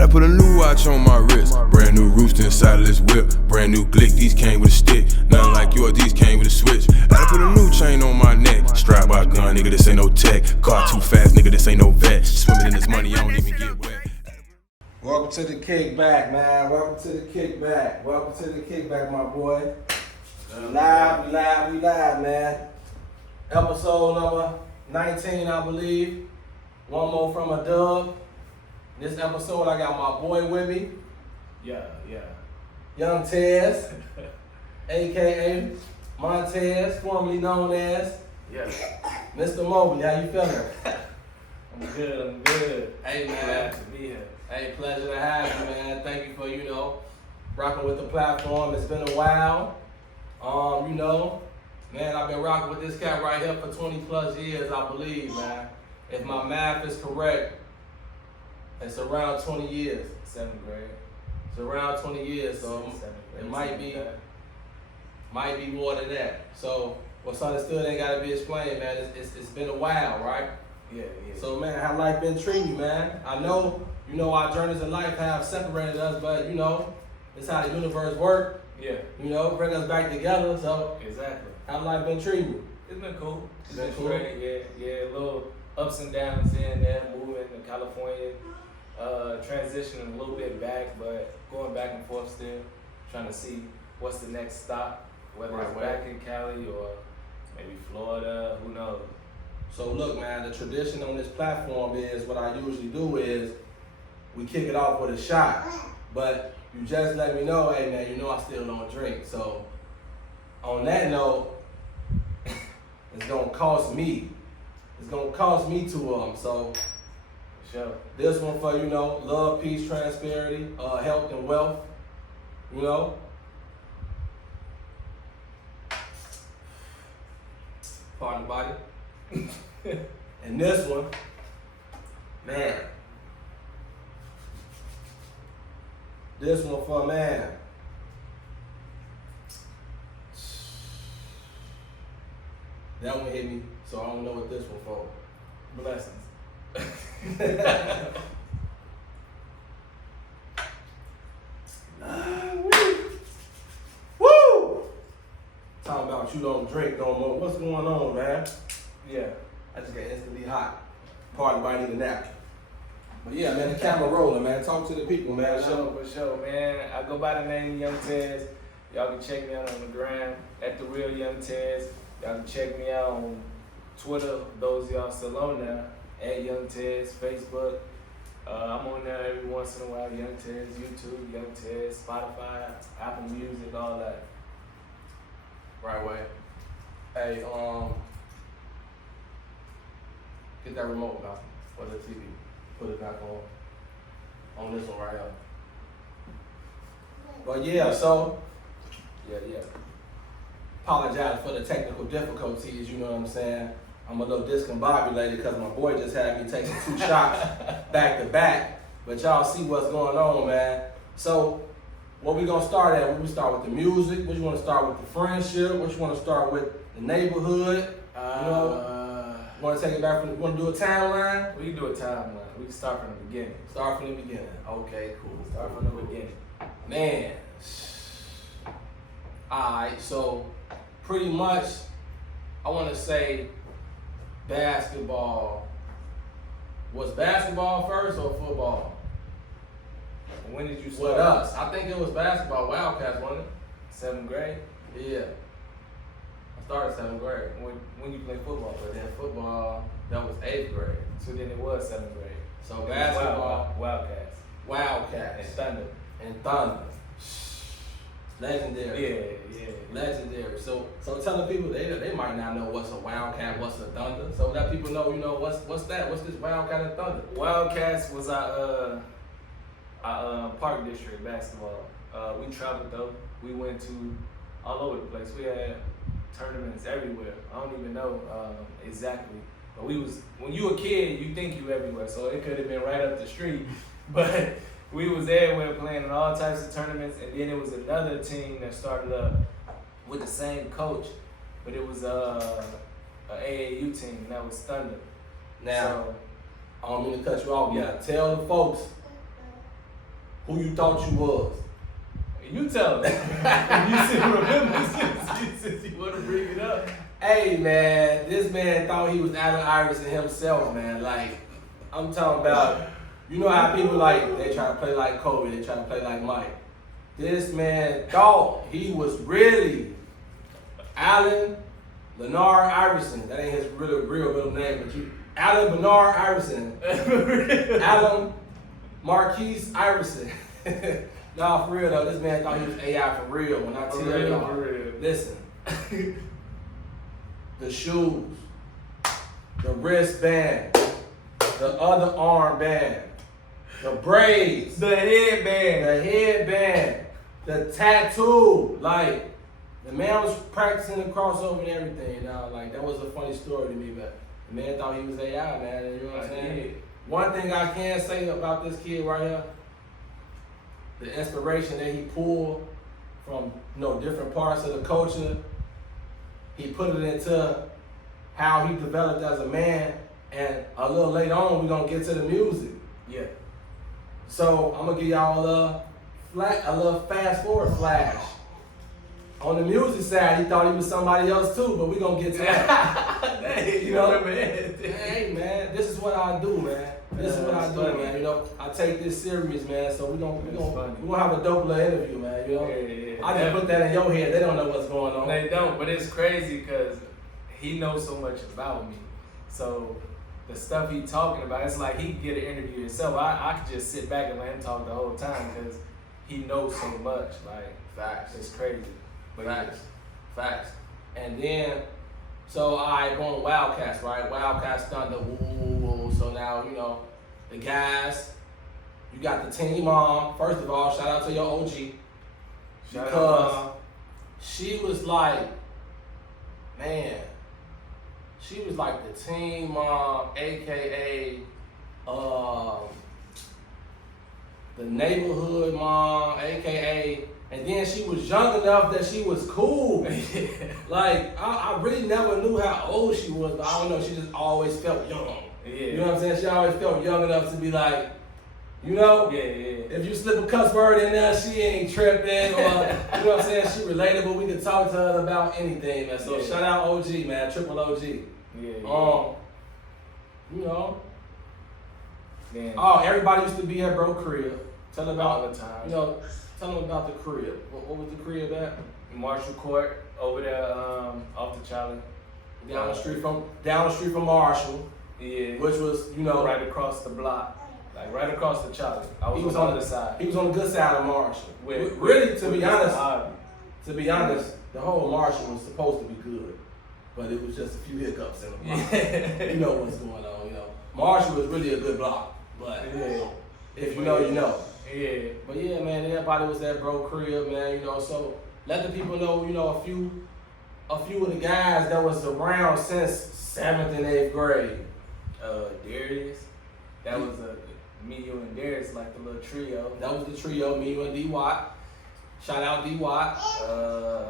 Had to put a new watch on my wrist. Brand new rooster inside of this whip. Brand new glick, these came with a stick. Nothing like yours, these came with a switch. Had to put a new chain on my neck. Strapped by a gun, nigga, this ain't no tech. Car too fast, nigga, this ain't no vet. Swimming in this money, I don't even get wet. Welcome to the kickback, man. Welcome to the kickback. Welcome to the kickback, my boy. We live, man. Episode number 19, I believe. One more from a dub. This episode, I got my boy with me. Yeah. Young Tez, a.k.a. Montez, formerly known as Mr. Mobley. How you feeling? I'm good. Hey, man. Glad to be here. Hey, pleasure to have you, man. Thank you for, rocking with the platform. It's been a while. Man, I've been rocking with this cat right here for 20 plus years, I believe, man. If my math is correct, it's around 20 years. 7th grade. It's around 20 years, so it might be more than that. So what's understood ain't gotta be explained, man. It's been a while, right? Yeah. So man, how life been treating you, man? I know, our journeys in life have separated us, but it's how the universe works. Yeah. Bring us back together. So Exactly. how life been treating you? It's been cool. It's been cool. Great. Yeah. Little ups and downs here and there. Moving to California, transitioning a little bit back, but going back and forth still, trying to see what's the next stop, whether it's back in Cali or maybe Florida. Who knows? So look, man, the tradition on this platform is what I usually do is we kick it off with a shot, but you just let me know, hey man, I still don't drink. So on that note, it's gonna cost me. It's gonna cost me two of them. So Sure. this one for love, peace, transparency, health and wealth. Pardon the body. And this one, man. This one for man. That one hit me, so I don't know what this one for. Blessings. Woo! Talking about you don't drink no more. What's going on, man? Yeah. I just got instantly hot. Pardon, I need a napkin. But yeah, man, the camera rolling, man. Talk to the people, man. For sure, man. I go by the name of Young Tez. Y'all can check me out on the gram at The Real Young Tez. Y'all can check me out on Twitter, those of y'all still on there, at Young Tez, Facebook. I'm on there every once in a while, Young Tez, YouTube, Young Tez, Spotify, Apple Music, all that. Right way. Hey, get that remote back for the TV. Put it back on this one right here. But yeah, so Yeah. apologize for the technical difficulties, you know what I'm saying? I'm a little discombobulated because my boy just had me taking 2 shots back to back. But y'all see what's going on, man. So what we gonna start at? We start with the music. What you wanna start with the friendship? What you wanna start with the neighborhood? Wanna take it back wanna do a timeline? We can do a timeline. We can start from the beginning. Start from the beginning. Okay, cool. Start from the beginning. Man. Alright, so pretty much I wanna say basketball. Was basketball first or football? When did you start? With us. I think it was basketball. Wildcats, wasn't it? 7th grade? Yeah. I started 7th grade. When you played football? But then football, that was 8th grade. So then it was 7th grade. So It was basketball, Wildcats. Wildcats, And Thunder. Legendary. Yeah. Legendary. So tell the people they might not know what's a Wildcat, what's a Thunder. So that people know, what's that? What's this Wildcat and Thunder? Wildcats was our park district basketball. We traveled though. We went to all over the place. We had tournaments everywhere. I don't even know exactly. But when you a kid, you think you everywhere. So it could have been right up the street. But we was everywhere playing in all types of tournaments. And then it was another team that started up with the same coach, but it was a AAU team, and that was Thunder. Now, I don't mean to cut you off. Yeah, tell the folks who you thought you was. You tell him. You still remember since you want to bring it up. Hey man, this man thought he was Allen Iverson himself, man. Like, I'm talking about, you know how people like, they try to play like Kobe, they try to play like Mike. This man thought he was really Allen Bernard Iverson. That ain't his real middle name, but Allen Bernard Iverson. Allen Marquise Iverson. Nah, for real though, this man thought he was AI for real. When I tell y'all, listen, the shoes, the wristband, the other armband, the braids, The headband, the tattoo, like, the man was practicing the crossover and everything. Now, like, that was a funny story to me, but the man thought he was AI, man. And you know what I'm saying? One thing I can say about this kid right here, the inspiration that he pulled from, you know, different parts of the culture, he put it into how he developed as a man, and a little later on, we're gonna get to the music. Yeah. So I'm gonna give y'all a little fast forward flash. On the music side, he thought he was somebody else too, but we gonna get to that. Hey, You know, man. hey man, this is what I do, man. This is what I do, man. You know, I take this serious, man. So we gonna have a dope little interview, man. You know, Yeah. I just put that in your head. They don't know what's going on. They don't, but it's crazy because he knows so much about me. So the stuff he talking about, it's like he could get an interview himself. I could just sit back and let him talk the whole time because he knows so much. Like, Facts. it's crazy. But Facts. And then, so I going Wildcats, right? Wildcats Thunder, woo. So now, you know, the guys, you got the team mom. First of all, shout out to your OG. Shout out, Because Mom. she was like, man, she was like the team mom, AKA the neighborhood mom, AKA, and then she was young enough that she was cool. Like, I really never knew how old she was, but I don't know, she just always felt young. Yeah. You know what I'm saying? She always felt young enough to be like, you know, Yeah. if you slip a cuss word in there, she ain't tripping, or, you know what I'm saying? She relatable, we can talk to her about anything, man. So Yeah. shout out OG, man, triple OG. Yeah. You know, Man. oh, everybody used to be at bro crib. Tell them All about, the time. you know, tell them about the crib. What was the crib at? Marshall Court over there, off the Charlie. Down the street from Marshall, Yeah. which was, you know, right across the block, like right across the Charlie. I was, he was on on the other side. He was on the good side of Marshall. With- Really, to with be Mr. honest, Harvey. the whole Marshall was supposed to be good, but it was just a few hiccups in the block. Yeah. You know what's going on, you know. Marshall was really a good block, but Yeah. if you know, you know. Yeah. But yeah, man, everybody was at bro crib, man, you know, so let the people know, you know, a few of the guys that was around since 7th and 8th grade. Darius. That was me, you, and Darius, like the little trio. That was the trio, me, you, and D Watt. Shout out D Watt. I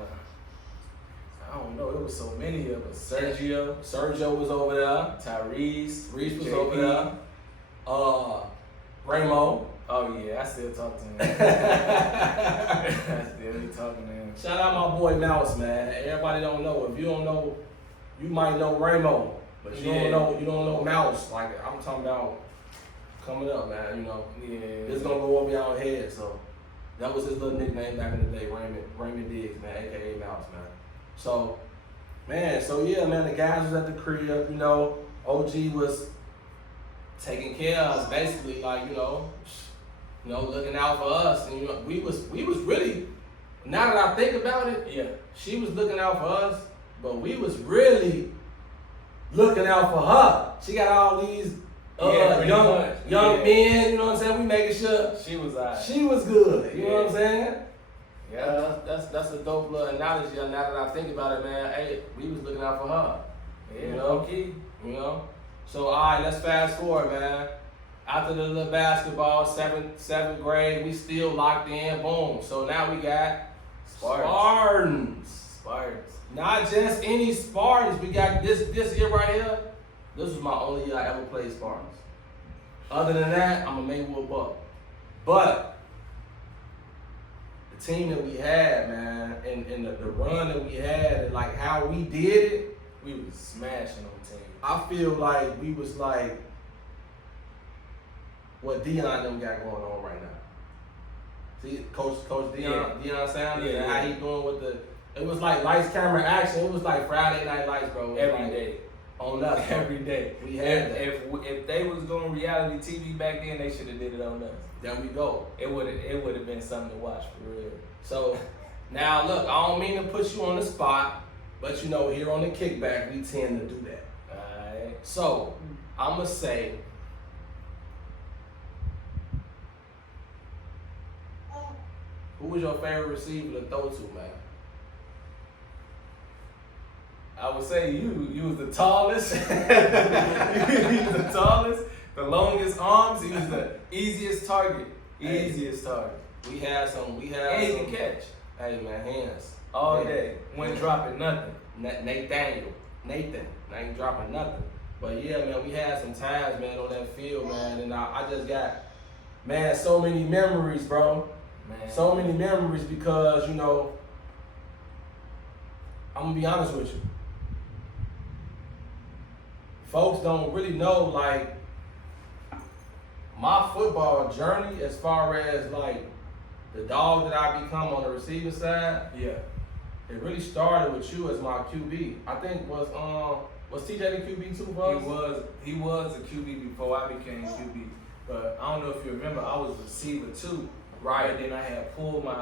don't know, there was so many of us. Sergio was over there. Tyrese. Reese was JP. over there. Ramo. Oh yeah, I still talk to him. I still be talking to him. Shout out my boy Mouse, man. Everybody don't know. If you don't know, you might know Ramo, but you Yeah. don't know Mouse. Like, I'm talking about coming up, man. You know, Yeah. it's gonna go over y'all head. So that was his little nickname back in the day, Raymond Diggs, man, aka Mouse, man. So, man, yeah, man, the guys was at the crib. You know, OG was taking care of us, basically, like, you know, looking out for us. And, you know, we was really, now that I think about it, Yeah. she was looking out for us, but we was really looking out for her. She got all these Yeah, young yeah. men, you know what I'm saying? We making sure She was she was good, you know what I'm saying? Yeah. That's a dope little analogy. Now that I think about it, man, hey, we was looking out for her. Yeah, You know? okay. You know? So, all right, let's fast forward, man. After the little basketball, seventh grade, we still locked in. Boom. So now we got Spartans. Spartans. Not just any Spartans. We got this year right here. This was my only year I ever played Spartans. Other than that, I'm a Maywood Buck. But team that we had, man, and the run that we had, and like how we did it, We was smashing on team. I feel like we was like what Deion them got going on right now. See, Coach Deion Sanders, and how he doing with the. It was like lights, camera, action. It was like Friday Night Lights, bro. Every day. On us, bro. Every day. We had that. If they was doing reality TV back then, they should have did it on us. There we go. It would have been something to watch for real. So now look, I don't mean to put you on the spot, but you know, here on the kickback, we tend to do that. Alright. So I'ma say who was your favorite receiver to throw to, man? I would say you was the tallest. You was the tallest, the longest arms. He was the easiest target. Easiest target. We had some. And he can catch Hey man, hands all day. Wasn't dropping nothing. Nathan, I ain't dropping nothing. But yeah, man, we had some times, man, on that field, man, and I just got, man, so many memories, bro. Man. So many memories because, you know, I'm gonna be honest with you. Folks don't really know, like, my football journey as far as, like, the dog that I become on the receiving side. Yeah. It really started with you as my QB. I think was TJ the QB too, bro? He was a QB before I became QB. But I don't know if you remember, I was receiver too. Right. And then I had pulled my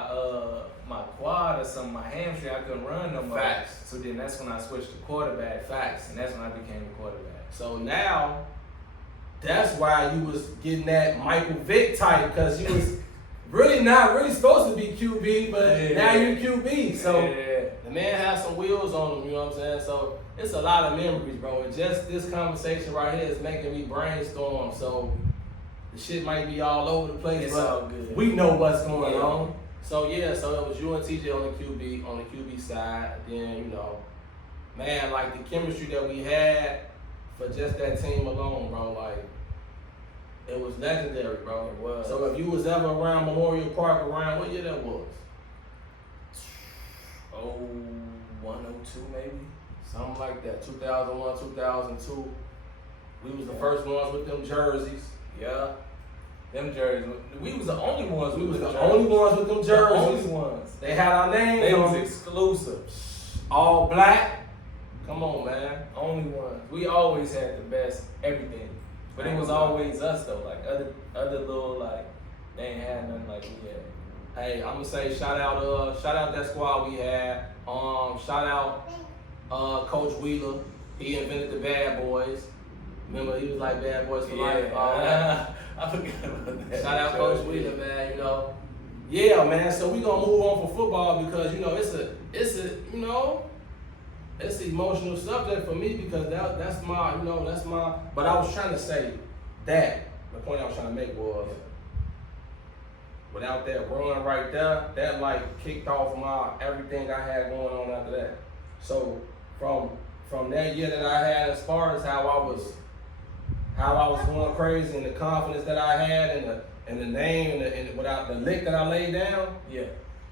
quad or something, my hamstring. I couldn't run no more. Facts. So then that's when I switched to quarterback. Facts. And that's when I became a quarterback. So now, that's why you was getting that Michael Vick type, because you was really not really supposed to be QB, but now you're QB. So the man has some wheels on him, you know what I'm saying? So it's a lot of memories, bro. And just this conversation right here is making me brainstorm. So the shit might be all over the place, It's but all good. we know what's going on. So yeah, so it was you and TJ on the QB side. Then, you know, man, like the chemistry that we had for just that team alone, bro, like, it was legendary, bro. It was. So if you was ever around Memorial Park, around what year that was? 102 maybe? Something like that. 2001, 2002. We was the first ones with them jerseys. Yeah. Them jerseys. We was the only ones. We was with the only ones with them jerseys. The only ones. They had our names They was on it. exclusive. All black. Come on, man. Only ones. We always had the best everything. But it was always us though. Like other little, like, they ain't had nothing like we had. Hey, I'm gonna say shout out that squad we had. Shout out Coach Wheeler. He invented the Bad Boys. Remember, he was like Bad Boys for life. I forgot about that. Shout out Coach Wheeler, man. You know, yeah, man. So we gonna move on from football because, you know, it's a you know, it's an emotional subject for me because that's my, you know, that's my. But I was trying to say that the point I was trying to make was, without that run right there, that like kicked off my everything I had going on after that. So from that year that I had, as far as how I was going crazy and the confidence that I had and the name and without the lick that I laid down, Yeah.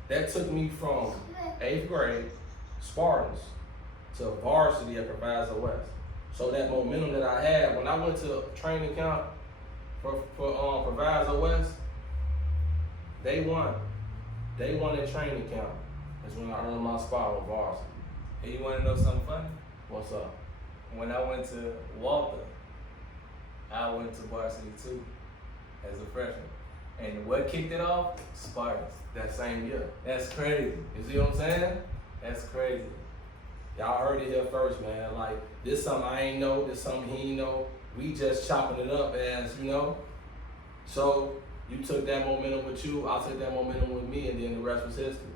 that took me from 8th grade Spartans to varsity at Proviso West. So that momentum that I had when I went to training camp for Proviso West, they won at training camp. That's when I earned my spot on varsity. Hey, you want to know something funny? What's up? When I went to Walter, I went to varsity too as a freshman. And what kicked it off? Spartans. That same year. That's crazy. You see what I'm saying? That's crazy. Y'all heard it here first, man. Like, this something I ain't know, this something he ain't know. We just chopping it up as, you know. So you took that momentum with you, I took that momentum with me, and then the rest was history.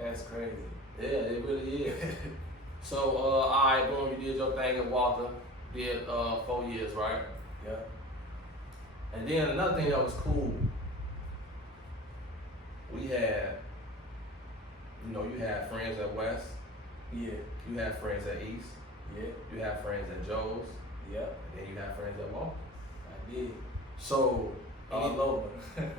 That's crazy. Yeah, it really is. So, all right, boom, you did your thing at Walter. Did 4 years, right? Yeah. And then another thing that was cool, we had, you know, you had friends at West. Yeah. You had friends at East. Yeah. You had friends at Joe's. Yeah. And then you had friends at Walter. I did. So, All over.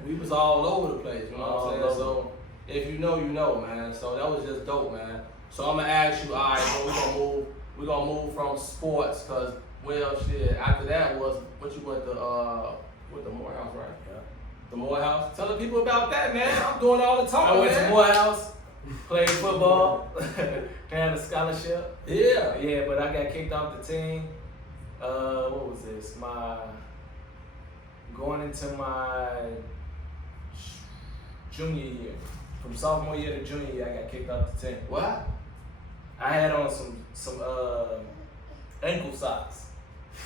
we was all over the place, you know what I'm saying? All So, if you know, you know, man. So that was just dope, man. So I'm gonna ask you, all right, bro, we're gonna move from sports, cause well, shit. After that was what you went to with the Morehouse, right? Yeah. The Morehouse. Tell the people about that, man. I'm doing all the I talking. went to man. Morehouse, played football, had a scholarship. Yeah. Yeah, but I got kicked off the team. What was this? Going into my junior year. From sophomore year to junior year, I got kicked off the team. What? I had on some ankle socks.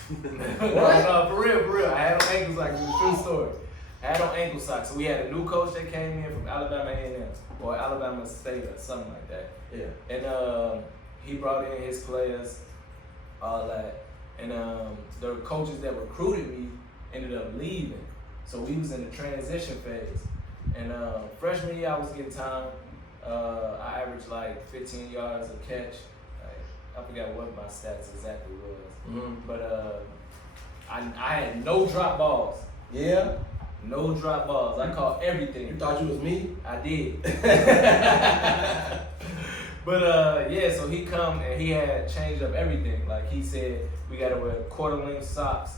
What? No, for real. I had on ankle socks. It's a true story. I had on ankle socks. So we had a new coach that came in from Alabama A&M or Alabama State or something like that. Yeah. And he brought in his players, all that. And the coaches that recruited me ended up leaving. So we was in the transition phase. And freshman year, I was getting time. I averaged like 15 yards a catch. I forgot what my stats exactly was. Mm-hmm. But I had no drop balls. Yeah. No drop balls. I caught everything. You thought you was me? I did. But yeah, so he come and he had changed up everything. Like he said, we gotta wear quarter-length socks.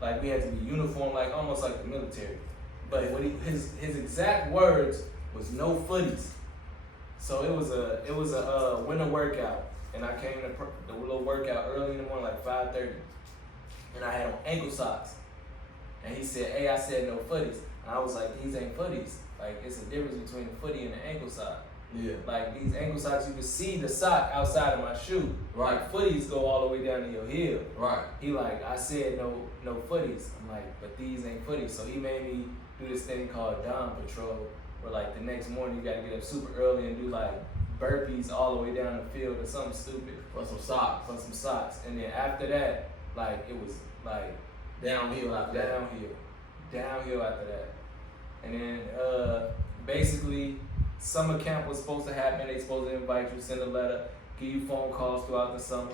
Like we had to be uniform, like almost like the military. But what his exact words was no footies. So it was a winter workout, and I came to the little workout early in the morning, like 5:30, and I had on ankle socks. And he said, "Hey," I said, "no footies." And I was like, "These ain't footies. Like it's a difference between a footie and an ankle sock. Yeah. Like these ankle socks, you can see the sock outside of my shoe. Right. Like footies go all the way down to your heel." Right. He like, I said no footies. I'm like, but these ain't footies. So he made me do this thing called Dawn Patrol, where like the next morning you gotta get up super early and do like burpees all the way down the field or something stupid. For some socks. For some socks. And then after that, like it was like Downhill after that. Downhill after that. And then basically summer camp was supposed to happen. They supposed to invite you, send a letter, give you phone calls throughout the summer.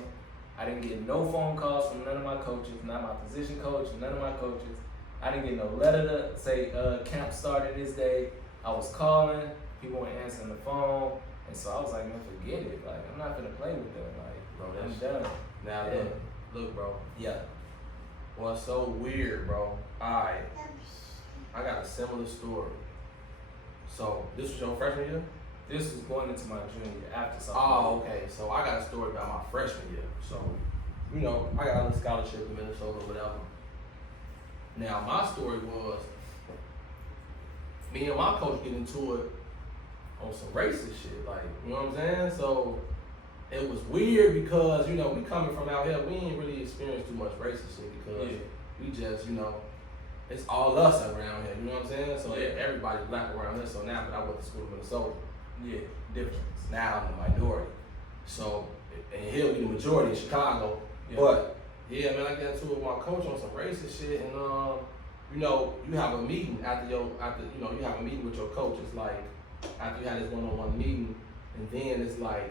I didn't get no phone calls from none of my coaches, not my position coach, none of my coaches. I didn't get no letter to say camp started this day. I was calling, people weren't answering the phone, and so I was like, man, forget it. Like I'm not gonna play with them. Like, Bro, I'm that's done. Now Yeah. look, bro. Yeah. Well, it's so weird, bro. I got a similar story. So this was your freshman year? This was going into my junior year after something. Oh, okay. So I got a story about my freshman year. So, you know, I got a scholarship in Minnesota, whatever. Now my story was me and my coach get into it on some racist shit, like, you know what I'm saying? So it was weird because, you know, we coming from out here, we ain't really experienced too much racist shit because we just, you know, it's all us around here, you know what I'm saying? So everybody's black around here, so now that I went to school in Minnesota, difference. Now I'm the minority. So, and he'll be the majority in Chicago. Yeah. But, yeah, man, I got into it with my coach on some racist shit, and, you know, you have a meeting after you have a meeting with your coach. It's like, after you had this one-on-one meeting, and then it's like,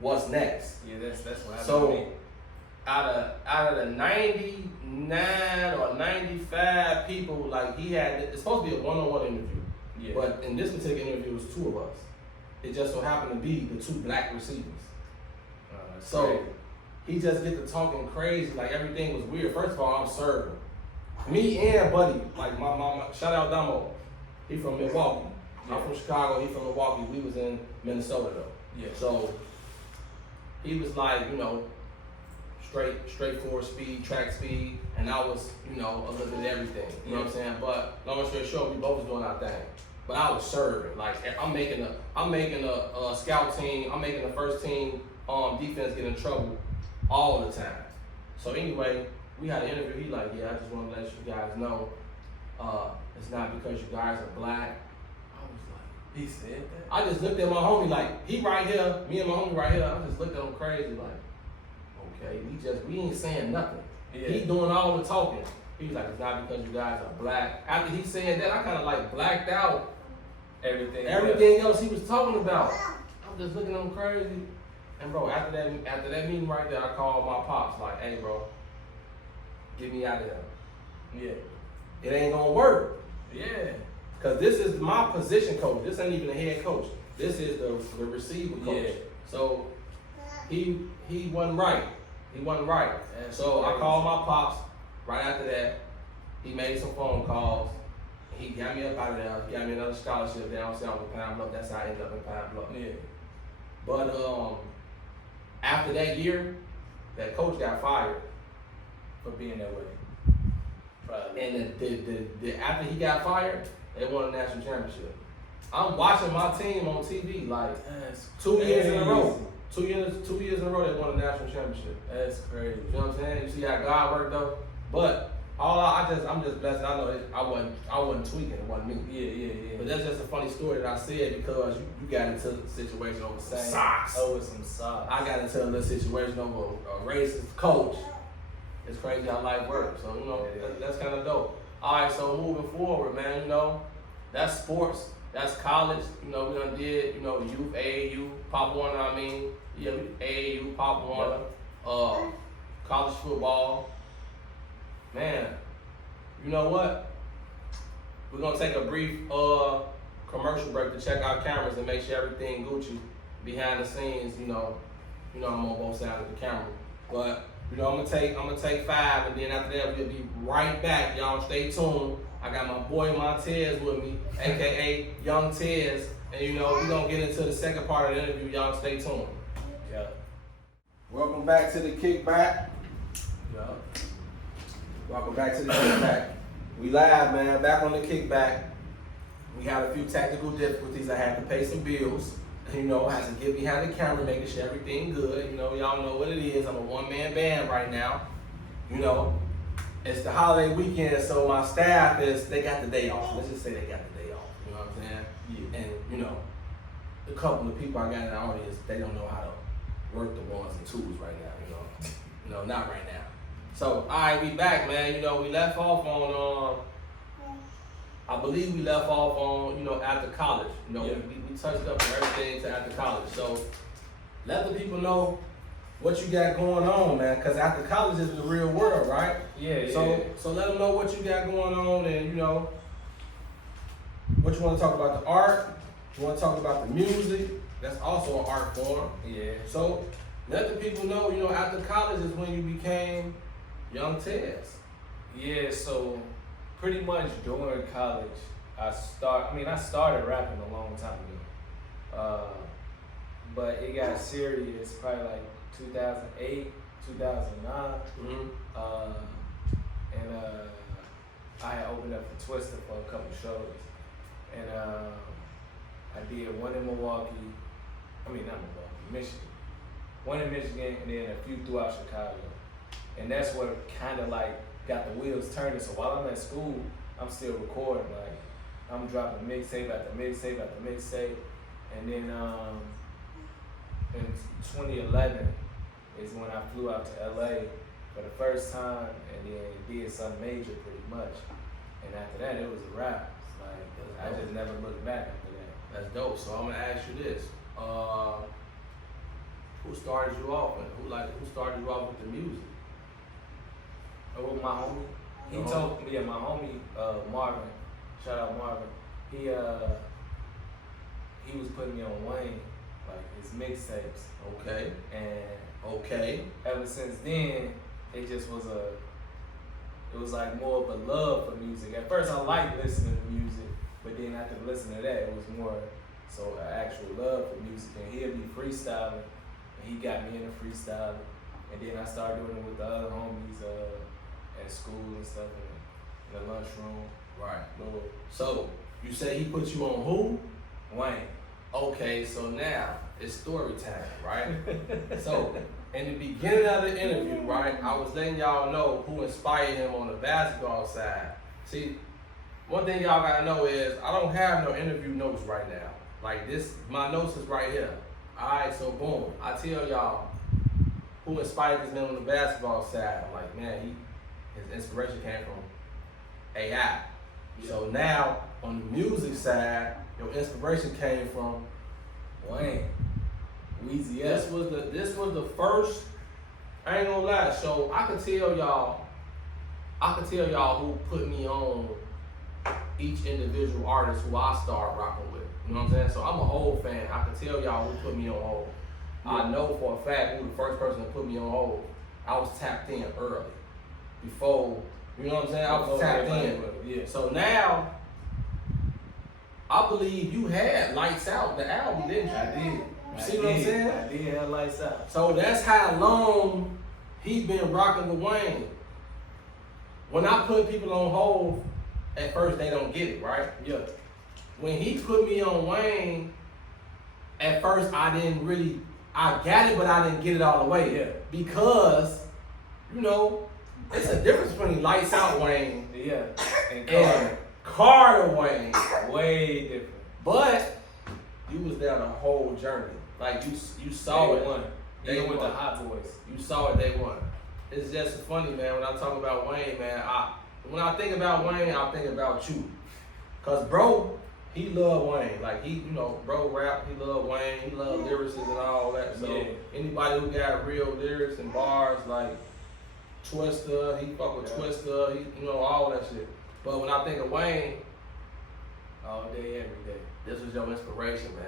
what's next? Yeah, that's what happened. So, out of the 99 or 95 people, like it's supposed to be a one-on-one interview. Yeah. But in this particular interview, it was two of us. It just so happened to be the two black receivers. So crazy. He just get to talking crazy, like everything was weird. First of all, I'm serving. Me and Buddy, like my mama, shout out Damo. He from Milwaukee. Yeah. I'm from Chicago, he from Milwaukee. We was in Minnesota though. Yeah. So he was like, you know, straightforward speed, track speed, and I was, you know, a little bit of everything. You know what I'm saying? But long story short, we both was doing our thing. But I was serving. Like I'm making a scout team, I'm making the first team defense get in trouble all the time. So anyway, we had an interview. He like, yeah, I just want to let you guys know, it's not because you guys are black. I was like, he said that? I just looked at my homie like, he right here, me and my homie right here. I just looked at him crazy like, okay, we ain't saying nothing. Yeah. He doing all the talking. He was like, it's not because you guys are black. After he said that, I kind of like blacked out everything else he was talking about. I'm just looking at him crazy. And bro, after that meeting right there, I called my pops like, hey bro, get me out of here. Yeah. It ain't gonna work. Yeah. Cause this is my position coach. This ain't even the head coach. This is the receiver coach. Yeah. So he wasn't right. He wasn't right. That's So I crazy. called my pops right after that. He made some phone calls. He got me up out of there. He got me another scholarship down south in Pine Bluff. That's how I ended up in Pine Bluff. Yeah. But after that year, that coach got fired. For being that way. Probably. And the after he got fired, they won a national championship. I'm watching my team on TV like That's 2 years in a row. crazy. 2 years in a row they won a national championship. That's crazy. You know what I'm saying? You see how God worked though. But I'm just blessed. I know that I wasn't tweaking. It wasn't me. Yeah. But that's just a funny story that I said because you got into a situation over some Same. socks. Over some socks. I got into a little situation over a racist coach. It's crazy how life works. So, you know, that's kind of dope. All right, so moving forward, man, you know, that's sports. That's college. You know, we done did, you know, youth, AAU, Pop Warner, AAU, Pop Warner, college football. Man, you know what? We're going to take a brief commercial break to check our cameras and make sure everything Gucci behind the scenes, you know I'm on both sides of the camera. But you know, I'm gonna take 5, and then after that we'll be right back. Y'all stay tuned. I got my boy Montez with me, aka Young Tez, and you know we're gonna get into the second part of the interview. Y'all stay tuned. Yeah. Welcome back to the kickback. Yeah. Welcome back to the kickback. We live, man. Back on the kickback. We had a few technical difficulties. I had to pay some bills. You know, I had to get behind the camera, making sure everything good. You know, y'all know what it is. I'm a one-man band right now. You know, it's the holiday weekend, so my staff they got the day off. Let's just say they got the day off. You know what I'm saying? Yeah. And you know, a couple of people I got in the audience, they don't know how to work the ones and twos right now. You know, not right now. So, all right, we back, man. You know, we left off on. I believe we left off on, you know, after college. You know, Yeah. we touched up on everything to after college. So let the people know what you got going on, man. Because after college is the real world, right? Yeah. So let them know what you got going on, and you know, what you want to talk about the art. You want to talk about the music. That's also an art form. Yeah. So let the people know, you know, after college is when you became Young Tez. Yeah, so pretty much during college, I started rapping a long time ago. But it got serious probably like 2008, 2009. Mm-hmm. And I had opened up for Twister for a couple shows. And I did one in Michigan. One in Michigan and then a few throughout Chicago. And that's what kind of like got the wheels turning. So while I'm at school, I'm still recording. Like I'm dropping mixtape after mixtape after mixtape. And then in 2011 is when I flew out to LA for the first time and then did something major pretty much. And after that, it was a wrap. Like I just never looked back after that. That's dope. So I'm gonna ask you this: who started you off, and who started you off with the music? With my homie, he told me, my homie Marvin, shout out Marvin. He was putting me on Wayne, like his mixtapes. Okay. And Okay. ever since then, it just was it was like more of a love for music. At first, I liked listening to music, but then after listening to that, it was more so an actual love for music. And he'd be freestyling, and he got me into freestyling. And then I started doing it with the other homies at school and stuff in the lunchroom. Right. Little So you say he put you on who? Wayne. Okay. So now it's story time, right? So in the beginning of the interview, right, I was letting y'all know who inspired him on the basketball side. See, one thing y'all gotta know is I don't have no interview notes right now. Like this, my notes is right here. All right. So boom, I tell y'all who inspired this man on the basketball side. I'm like, man, his inspiration came from AI. So now on the music side, your inspiration came from Wayne. Weezy this was the first, I ain't gonna lie, so I could tell y'all who put me on each individual artist who I start rocking with. You know what I'm saying? So I'm a hold fan. I can tell y'all who put me on hold. I know for a fact who the first person to put me on hold. I was tapped in early. Before, you know what I'm saying? I was tapped in. Yeah. So now, I believe you had Lights Out, the album, didn't you? I did. You see what I'm saying? I did have Lights Out. So that's how long he been rocking with Wayne. When I put people on hold, at first they don't get it, right? Yeah. When he put me on Wayne, at first I got it, but I didn't get it all the way. Yeah. Because, you know, it's a difference between Lights Out Wayne Yeah. and Carter Wayne. Way different. But you was there the whole journey. Like you saw it. Even with the Hot Boys. You saw it day one. It's just funny, man, when I talk about Wayne, man, when I think about Wayne, I think about you. Cause bro, he loved Wayne. Like bro rap, he loved Wayne, he loved lyrics and all that. So anybody who got real lyrics and bars like Twister, he fuck with Twister, he all that shit. But when I think of Wayne, all day, every day. this was your inspiration, man.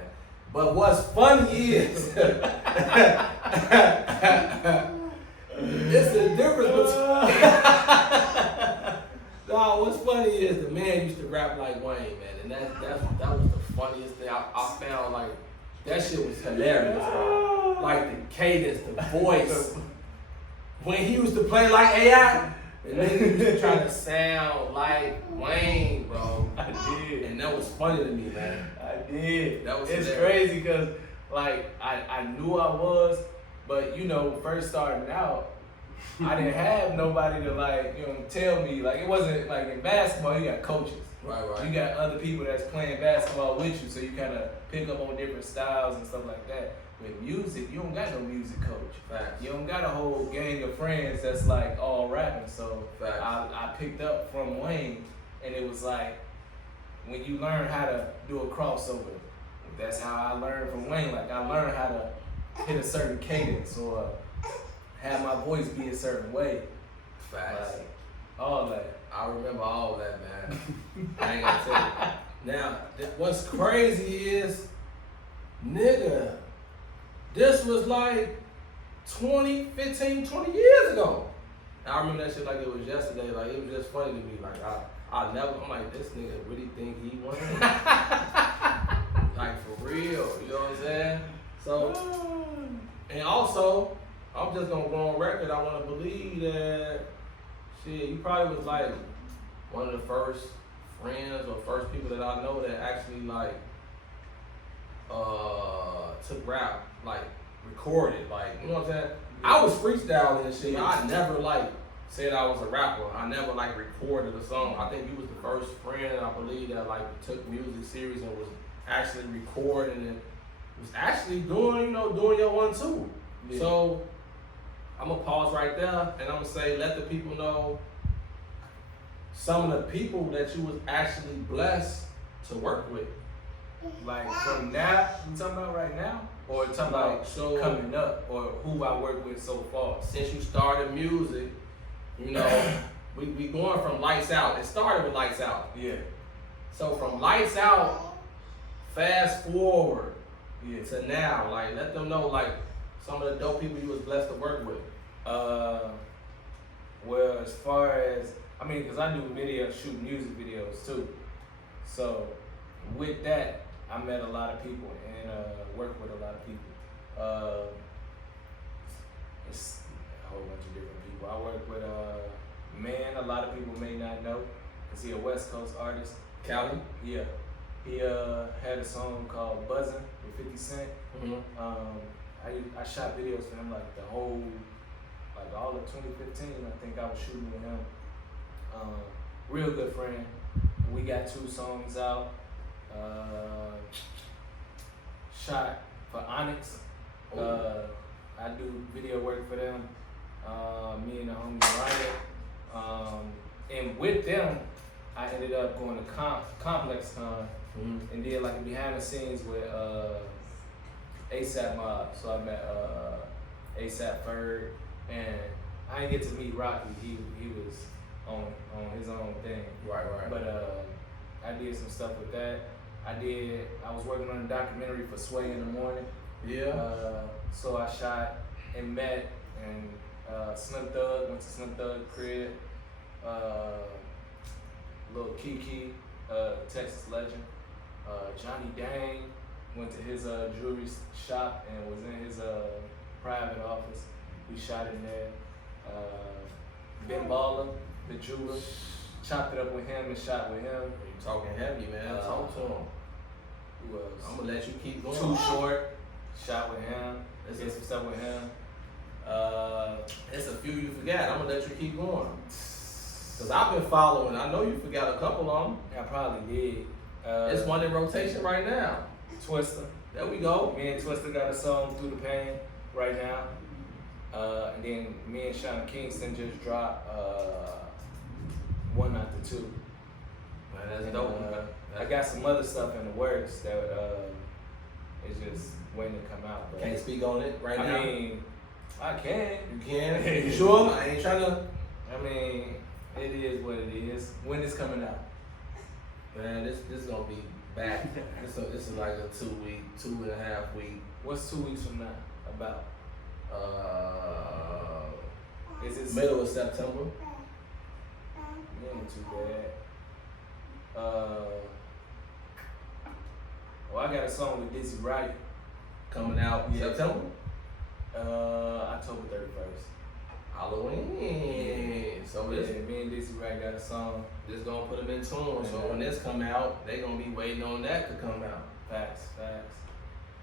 But what's funny is, it's the difference between. Nah, what's funny is the man used to rap like Wayne, man, and that was the funniest thing. I found like that shit was hilarious, bro. Like the cadence, the voice. When he used to play like AI, and then he used to try to sound like Wayne, bro. I did. And that was funny to me, man. I did. That was it's hilarious. crazy because like I knew I was, but first starting out, I didn't have nobody to tell me. Like it wasn't like in basketball you got coaches. Right. You got other people that's playing basketball with you, so you kind of pick up on different styles and stuff like that. With music, you don't got no music coach. Facts. You don't got a whole gang of friends that's like all rapping. So Facts. I picked up from Wayne, and it was like when you learn how to do a crossover, that's how I learned from Wayne. Like I learned how to hit a certain cadence or have my voice be a certain way. Facts. Like, all that. I remember all that, man. I ain't gonna tell you. Now, what's crazy is, nigga, this was like 15, 20 years ago. I remember that shit like it was yesterday. Like, it was just funny to me. Like, I'm like, this nigga really think he won? Like, for real. You know what I'm saying? So, and also, I'm just gonna go on record. I want to believe that, shit, you probably was like one of the first friends or first people that I know that actually like took rap, like recorded, like, you know what I'm saying? I was freestyling and shit. I never like said I was a rapper. I never like recorded a song. I think you was the first friend, I believe, that like took music serious and was actually recording and was actually doing your one too. Yeah. So I'm gonna pause right there and I'm gonna say, let the people know some of the people that you was actually blessed to work with. Like from now, you talking about right now? Or talking about coming up, or who I work with so far? Since you started music, we going from Lights Out. It started with Lights Out. Yeah. So from Lights Out, fast forward to now, like let them know like some of the dope people you was blessed to work with. Well, as far as, because I do shoot music videos too. So with that, I met a lot of people and worked with a lot of people. It's a whole bunch of different people. I work with Man, a lot of people may not know, because he a West Coast artist. Cali? Yeah. He had a song called Buzzin' with 50 Cent. Mm-hmm. I shot videos for him like all of 2015. I think I was shooting with him. Real good friend. We got 2 songs out. Shot for Onyx. I do video work for them. Me and the homie Ryan. And with them, I ended up going to Complex Con and did like a behind the scenes with ASAP Mob. So I met ASAP Ferg, and I didn't get to meet Rocky. He was on his own thing. Right. But I did some stuff with that. I was working on a documentary for Sway in the Morning. Yeah. So I shot and met and Slim Thug, went to Slim Thug crib. Lil Kiki, Texas legend. Johnny Dang went to his jewelry shop and was in his private office. We shot in there. Ben Baller, the jeweler, chopped it up with him and shot with him. You talking heavy, man. Talk to him. Who else? I'm gonna let you keep going. Too Short, shot with him. Did some stuff with him. It's a few you forgot. I'm gonna let you keep going. Cause I've been following. I know you forgot a couple of them. I probably did. It's one in rotation right now. Twister. There we go. Me and Twister got a song Through the Pain right now. And then me and Sean Kingston just dropped One After Two. Man, that's And, dope. I got some other stuff in the works that is just waiting to come out. But Can't speak on it right now. I mean, I can. You can? You sure? I ain't trying to. I mean, it is what it is. When it's coming out? Man, this is gonna be back. This is like a 2.5 week. What's 2 weeks from now about? Is it Middle of September. It ain't too bad. Well, I got a song with Dizzy Wright Coming out in September. October 31st. Halloween. So Yeah, this me and Dizzy Wright got a song. gonna put them in tune. So when this come out, they gonna be waiting on that to come out. Facts.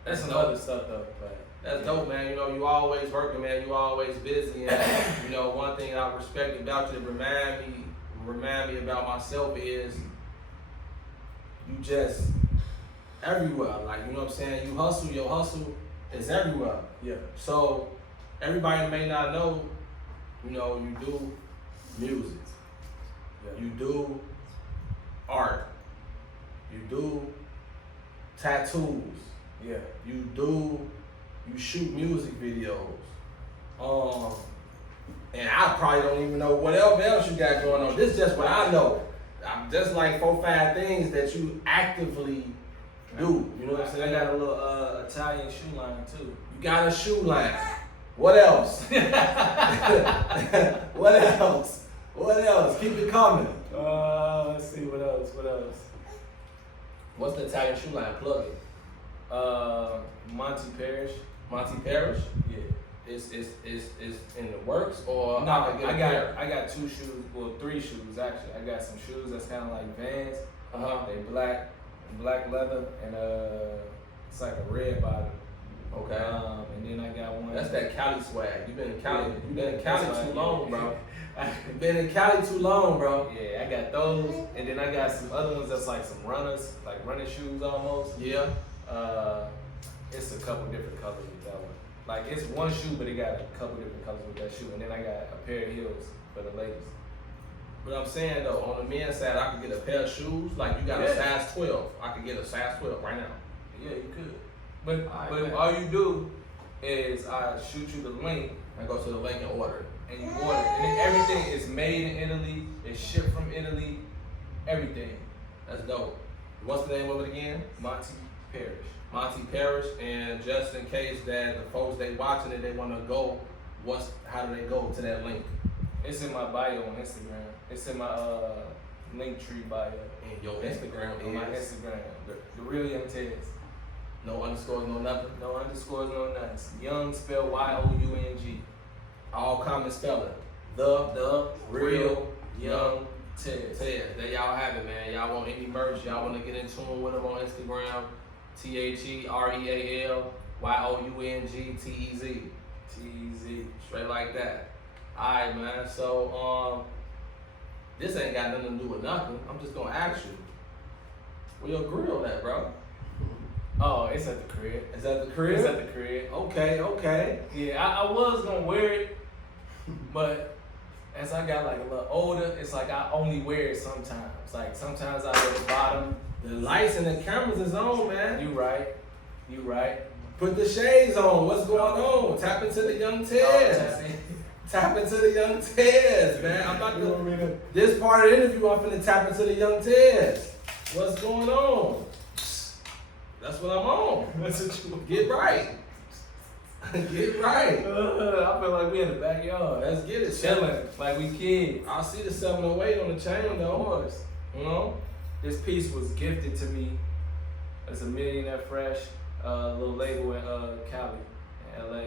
That's Some dope. other stuff though, but That's dope, man. You know, you always working, man. You always busy, and you know, one thing I respect about you that remind me about myself is you just everywhere. Like, you know what I'm saying? You hustle. Your hustle is everywhere. yeah. So everybody may not know, you know, you do music, Yeah. you do art, you do tattoos, Yeah. you shoot music videos. And I probably don't even know what else you got going on. This is just what I know. I'm just like 4-5 things that you actively do. You know what I'm saying? I got a little Italian shoe line too. You got a shoe line. What else? What else? What else? Keep it coming. Let's see what else. What's the Italian shoe line? Plug it. Monty Parrish. Monty Parrish. Yeah. Is in the works or No, I can get a pair? I got 2 shoes, well 3 shoes actually. I got some shoes that's kind of like Vans. Uh-huh. They black leather, and it's like a red bottom. Okay. And then I got one. That's that Cali swag. You been in Cali. Yeah. You been in Cali That's too why- long, bro. You been in Cali too long, bro. Yeah, I got those, and then I got some other ones that's like some runners, like running shoes almost. Yeah. It's a couple different colors with that one. Like it's one shoe, but it got a couple different colors with that shoe, and then I got a pair of heels for the ladies. But I'm saying though, on the men's side, I could get a pair of shoes. Like you got a Yeah. size 12. I could get a size 12 right now. Yeah, you could. But Alright, all you do is I shoot you the link I go to the link and order. and you order, and then everything is made in Italy. It's shipped from Italy. Everything. That's dope. What's the name of it again? Monty Parrish. Monty Parrish. And just in case that the folks they watching it, they want to go, how do they go to that link? It's in my bio on Instagram. It's in my link tree bio. And your Instagram On my is Instagram. The real Young Tez. no underscores, no nothing. No underscores, no nothing. Young spelled Y-O-U-N-G. All common spelling. The Real Young Tez. Ted. There y'all have it, man. Y'all want any merch? Y'all want to get in tune with them on Instagram? TheRealYoungTez. T-E-Z. Straight like that. Alright, man. So, this ain't got nothing to do with nothing. I'm just gonna ask you. Where your grill at, bro? Oh, it's at the crib. Is that the crib? It's at the crib. Okay. Yeah, I was gonna wear it, but as I got like a little older, it's like I only wear it sometimes. Like sometimes I wear the bottom. The lights and the cameras is on, man. You right. Put the shades on. What's going on? Tap into the young Tez. Tap into the young Tez, man. I'm about to. This part of the interview, I'm finna tap into the young Tez. What's going on? That's what I'm on. That's what you Get right. Get right. I feel like we in the backyard. Let's get it. Chilling like we kids. I see the 708 on the chain Of though. course. You know? This piece was gifted to me as a Millionaire Fresh, little label in Cali, in LA.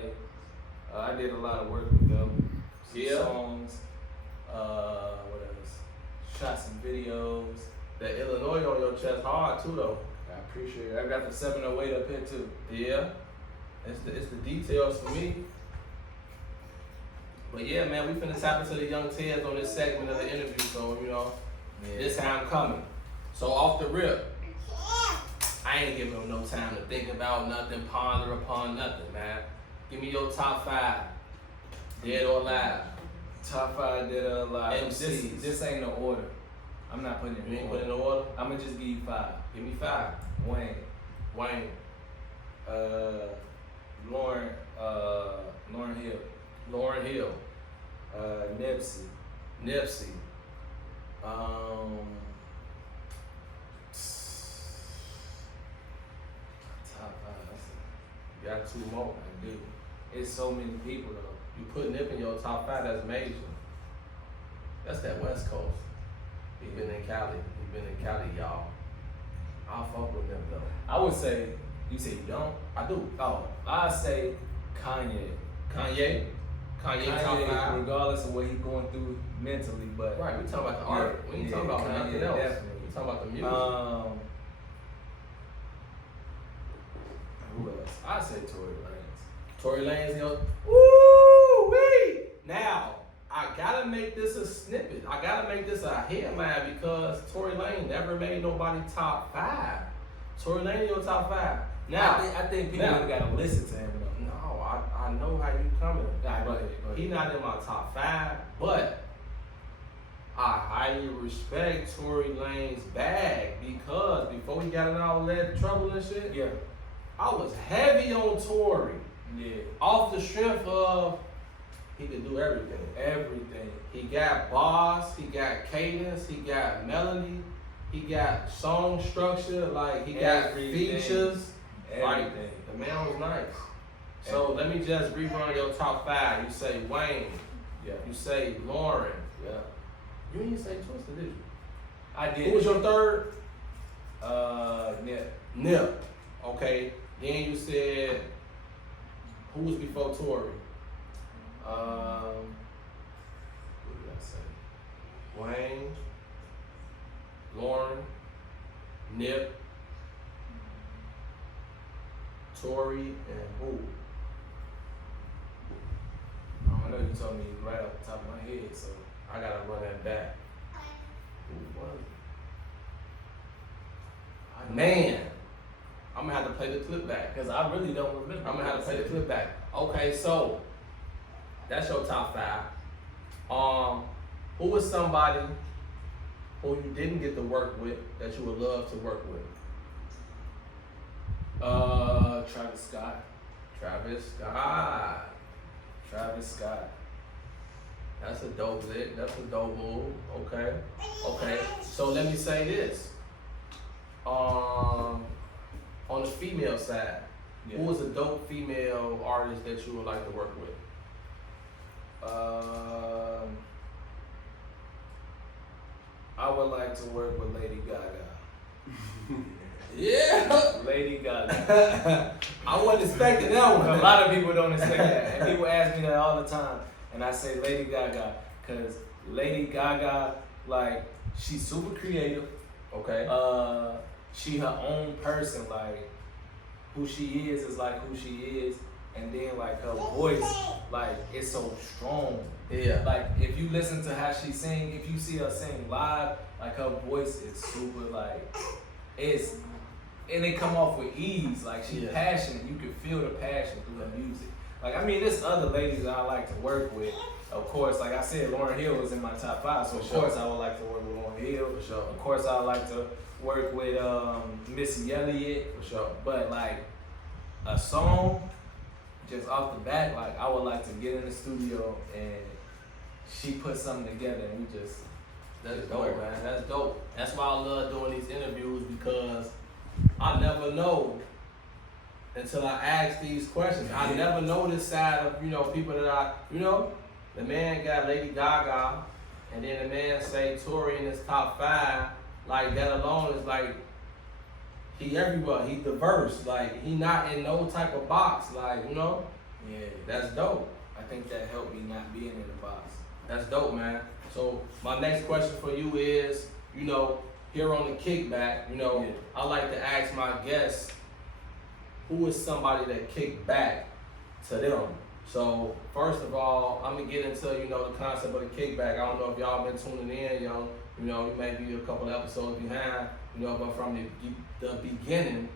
I did a lot of work with them. Some songs. What else? Shot some videos. That Illinois on your chest hard too though. I appreciate it. I got the 708 up here too. Yeah. It's the details for me. But yeah, man, we finna tap into the young Teds on this segment of the interview, so you know, this time coming. So off the rip, I ain't giving them no time to think about nothing, ponder upon nothing, man. Give me your top 5, dead or alive. Top 5 dead or alive. MCs. This ain't no order. I'm not putting it You in ain't order. putting in order? I'm gonna just give you 5. Give me 5. Wayne, Wayne, Lauren Hill, Lauryn Hill, Nipsey. Nipsey. Top 5. Got 2 more. I do. It's so many people though. You put Nip in your top 5, that's major. That's that West Coast. He been in Cali. He been in Cali, y'all. I'll fuck with them though. I would say, you say you don't? I do. Oh, I say Kanye. Kanye top 5. Regardless of what he's going through mentally, but Right, we talking about the art. We ain't talking about Kanye, nothing else. definitely. We talking about the music. Who else? I say Tory Lanez. Tory Lanez, yo. Woo wee! Now, I gotta make this a snippet. I gotta make this a headline because Tory Lanez never made nobody top 5. Tory Lanez your top 5. Now, I think people gotta listen to him though. no, I know how you coming. Nah, go But ahead. he not in my top 5, but I highly respect Tory Lanez's bag because before he got in all that trouble and shit, Yeah. I was heavy on Tory. Yeah. Off the strength of he could do everything. Everything. He got bars, he got cadence, he got melody, he got song structure, like he got Everything. features. Like, Everything. the man was nice. So let me just rerun your top 5. You say Wayne. Yeah. You say Lauren. Yeah. You didn't say Twister, did you? I did. Who was your third? Nip. Nip. Okay. Then you said who was before Tory? What did I say? Wayne, Lauren, Nip, Tory, and who? I know you told me right off the top of my head, so I gotta run that back. Who was it? Man, I'm gonna have to play the clip back. because I really don't remember. I'm gonna have to play the clip back. Okay, so that's your top 5. Who was somebody who you didn't get to work with that you would love to work with? Travis Scott. Travis Scott. Travis Scott. That's a dope lick. That's a dope move. Okay. Okay. So let me say this. On the female side, Yeah. who is a dope female artist that you would like to work with? I would like to work with Lady Gaga. Yeah. Lady Gaga. I wasn't expecting that one. A lot of people don't expect that. And people ask me that all the time. And I say Lady Gaga. Because Lady Gaga, like, she's super creative. Okay. She her own person. Like, who she is like who she is. And then, like, her voice, like, it's so strong. Yeah. Like, if you listen to how she sing, if you see her sing live, like, her voice is super, like, and it come off with ease. Like, she's passionate. You can feel the passion through her music. Like, I mean, there's other ladies that I like to work with. Of course, like I said, Lauryn Hill was in my top 5, so of course I would like to work with Lauryn Hill. For sure. Of course, I would like to work with Missy Elliott. For sure. But, like, a song, just off the bat, like, I would like to get in the studio and she put something together and we just. That's dope, man. That's dope. That's why I love doing these interviews, because I never know until I ask these questions. I never know this side of, people that the man got Lady Gaga, and then the man say Tory in his top 5. Like, that alone is like, he everywhere, he diverse. Like, he not in no type of box, like, Yeah. that's dope. I think that helped me not being in the box. That's dope, man. So my next question for you is, here on the kickback, I like to ask my guests, who is somebody that kick back to them? So first of all, I'm gonna get into, the concept of the kickback. I don't know if y'all been tuning in, you may be a couple of episodes behind, but from the beginning,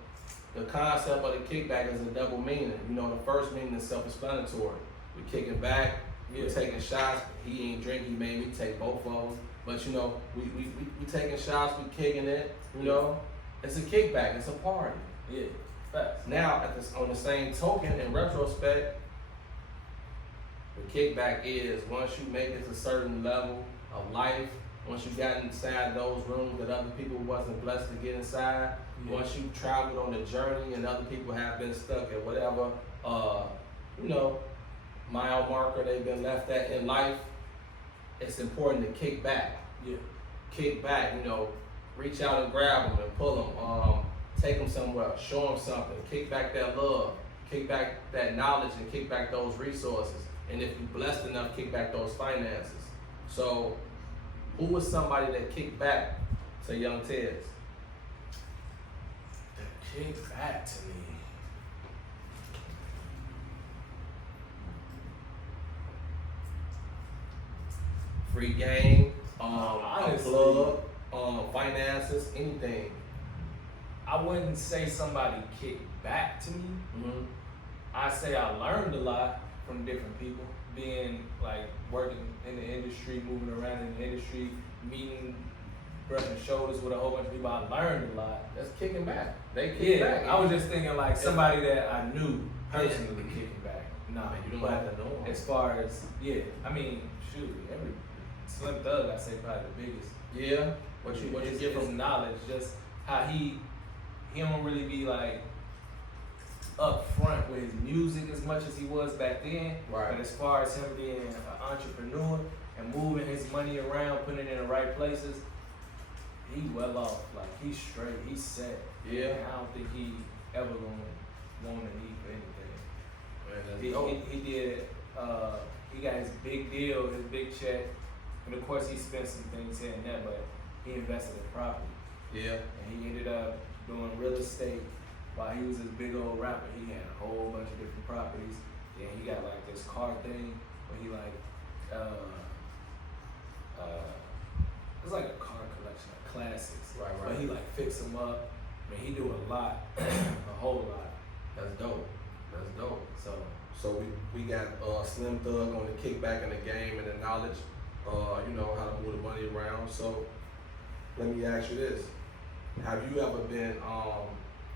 the concept of the kickback is a double meaning. The first meaning is self-explanatory. We kicking back, we're taking shots. He ain't drinking, he made me take both of them. But we taking shots, we kicking it. It's a kickback, it's a party. Yeah, facts. Now, on the same token, in retrospect, the kickback is once you make it to a certain level of life, once you got inside those rooms that other people wasn't blessed to get inside, once you traveled on the journey and other people have been stuck at whatever, mile marker they've been left at in life, it's important to kick back. Yeah. Kick back, reach out and grab them and pull them, take them somewhere, show them something, kick back that love, kick back that knowledge, and kick back those resources. And if you're blessed enough, kick back those finances. So, who was somebody that kicked back to Young Tez? That kick back to me. Free game, Honestly, plug, finances, anything. I wouldn't say somebody kicked back to me. Mm-hmm. I say I learned a lot from different people, being like working in the industry, moving around in the industry, meeting, brushing shoulders with a whole bunch of people. I learned a lot. That's kicking back. They kick back. I was just thinking like somebody that I knew personally kicking back. Nah, You don't but have to know them. as far as shoot, every Slim Thug, I say probably the biggest. Yeah. What you get his from knowledge, just how he don't really be like up front with his music as much as he was back then. Right. But as far as him being an entrepreneur and moving his money around, putting it in the right places, he well off. Like he's straight, he's set. Yeah. And I don't think he ever gonna want to need for anything. Man, He did. He got his big deal, his big check, and of course he spent some things here and there, but he invested in property. yeah. And he ended up doing real estate while he was this big old rapper. He had a whole bunch of different properties. Then he got like this car thing where he like, it's like a car collection of classics. Right. But he like fix them up. I mean, he do a lot, a whole lot. That's dope. That's dope. So we got Slim Thug on the kickback in the game and the knowledge, how to move the money around. So let me ask you this: have you ever been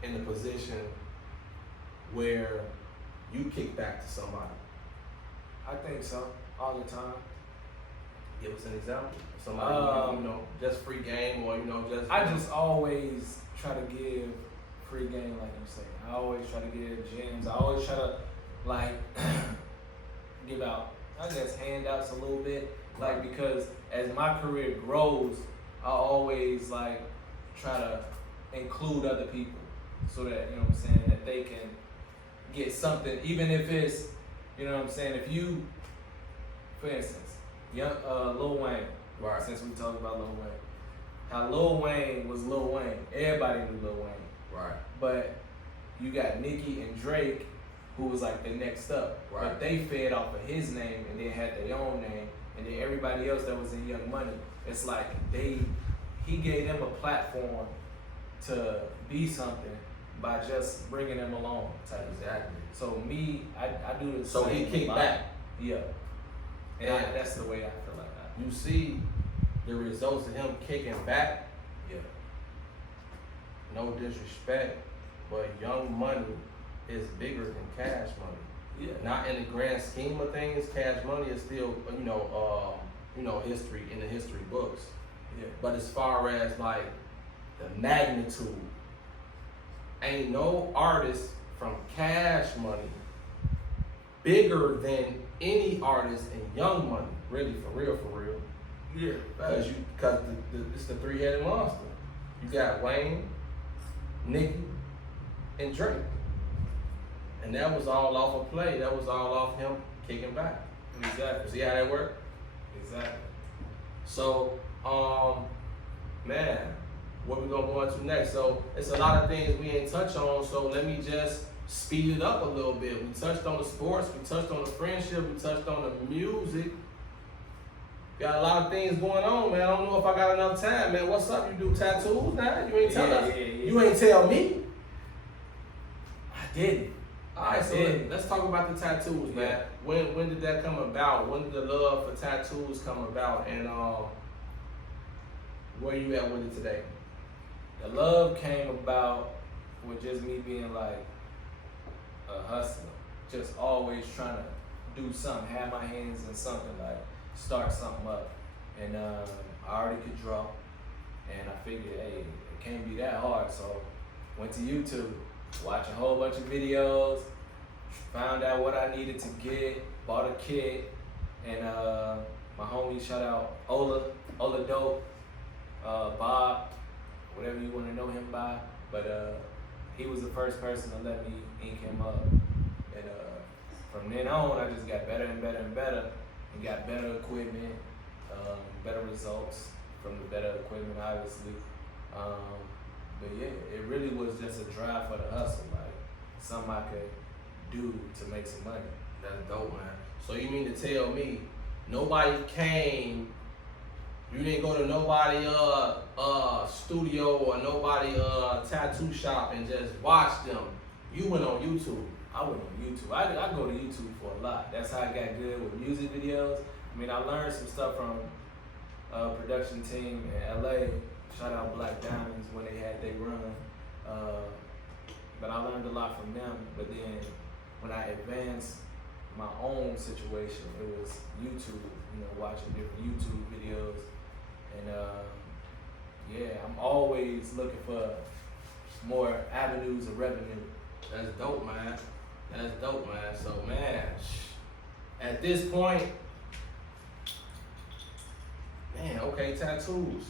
in a position where you kick back to somebody? I think so, all the time. Give us an example. Somebody just free game, or just. I just always try to give free game, like you say. I always try to give gems. I always try to like give out, I guess, handouts a little bit. Like, because as my career grows, I always like try to include other people so that, that they can get something, even if it's, if you, for instance, Lil Wayne, Right. Since we talked about Lil Wayne, how Lil Wayne was Lil Wayne. Everybody knew Lil Wayne. Right. But you got Nicki and Drake, who was like the next up. Right. But they fed off of his name and then had their own name. And then everybody else that was in Young Money, it's like he gave them a platform to be something by just bringing them along. Exactly. So me, I do the So he same kicked a lot. back. Yeah. And Yeah. that's the way I feel like that. You see the results of him kicking back. Yeah. No disrespect, but Young Money is bigger than Cash Money. Yeah. Not in the grand scheme of things, Cash Money is still, history in the history books. Yeah. But as far as like the magnitude, ain't no artist from Cash Money bigger than any artist in Young Money, really, for real. Yeah. Because it's the three-headed monster. You got Wayne, Nicki, and Drake. And that was all off a play. That was all off him kicking back. Exactly. See how that worked? Exactly. So, man, what we gonna go into next? So it's a lot of things we ain't touch on, so let me just speed it up a little bit. We touched on the sports, we touched on the friendship, we touched on the music. Got a lot of things going on, man. I don't know if I got enough time, man. What's up? You do tattoos now? You ain't tell us. Yeah. You ain't tell me. I didn't. Alright, so let's talk about the tattoos, man. When did that come about? When did the love for tattoos come about? And where you at with it today? The love came about with just me being like a hustler, just always trying to do something, have my hands in something, like start something up. And I already could draw, and I figured, hey, it can't be that hard. So went to YouTube, watched a whole bunch of videos, found out what I needed to get, bought a kit, and my homie, shout out Ola Dope, Bob, whatever you want to know him by, but he was the first person to let me ink him up. And from then on, I just got better and better and better, and got better equipment, better results from the better equipment, obviously. But yeah, it really was just a drive for the hustle, like something I could do to make some money. That's dope, man. So you mean to tell me nobody came, you didn't go to nobody studio or nobody tattoo shop and just watch them. You went on YouTube. I went on YouTube. I go to YouTube for a lot. That's how I got good with music videos. I mean, I learned some stuff from production team in LA. Shout out Black Diamonds when they had their run. But I learned a lot from them. But then when I advanced my own situation, it was YouTube, watching different YouTube videos. And yeah, I'm always looking for more avenues of revenue. That's dope, man. That's dope, man. So, man, at this point, man, okay, tattoos.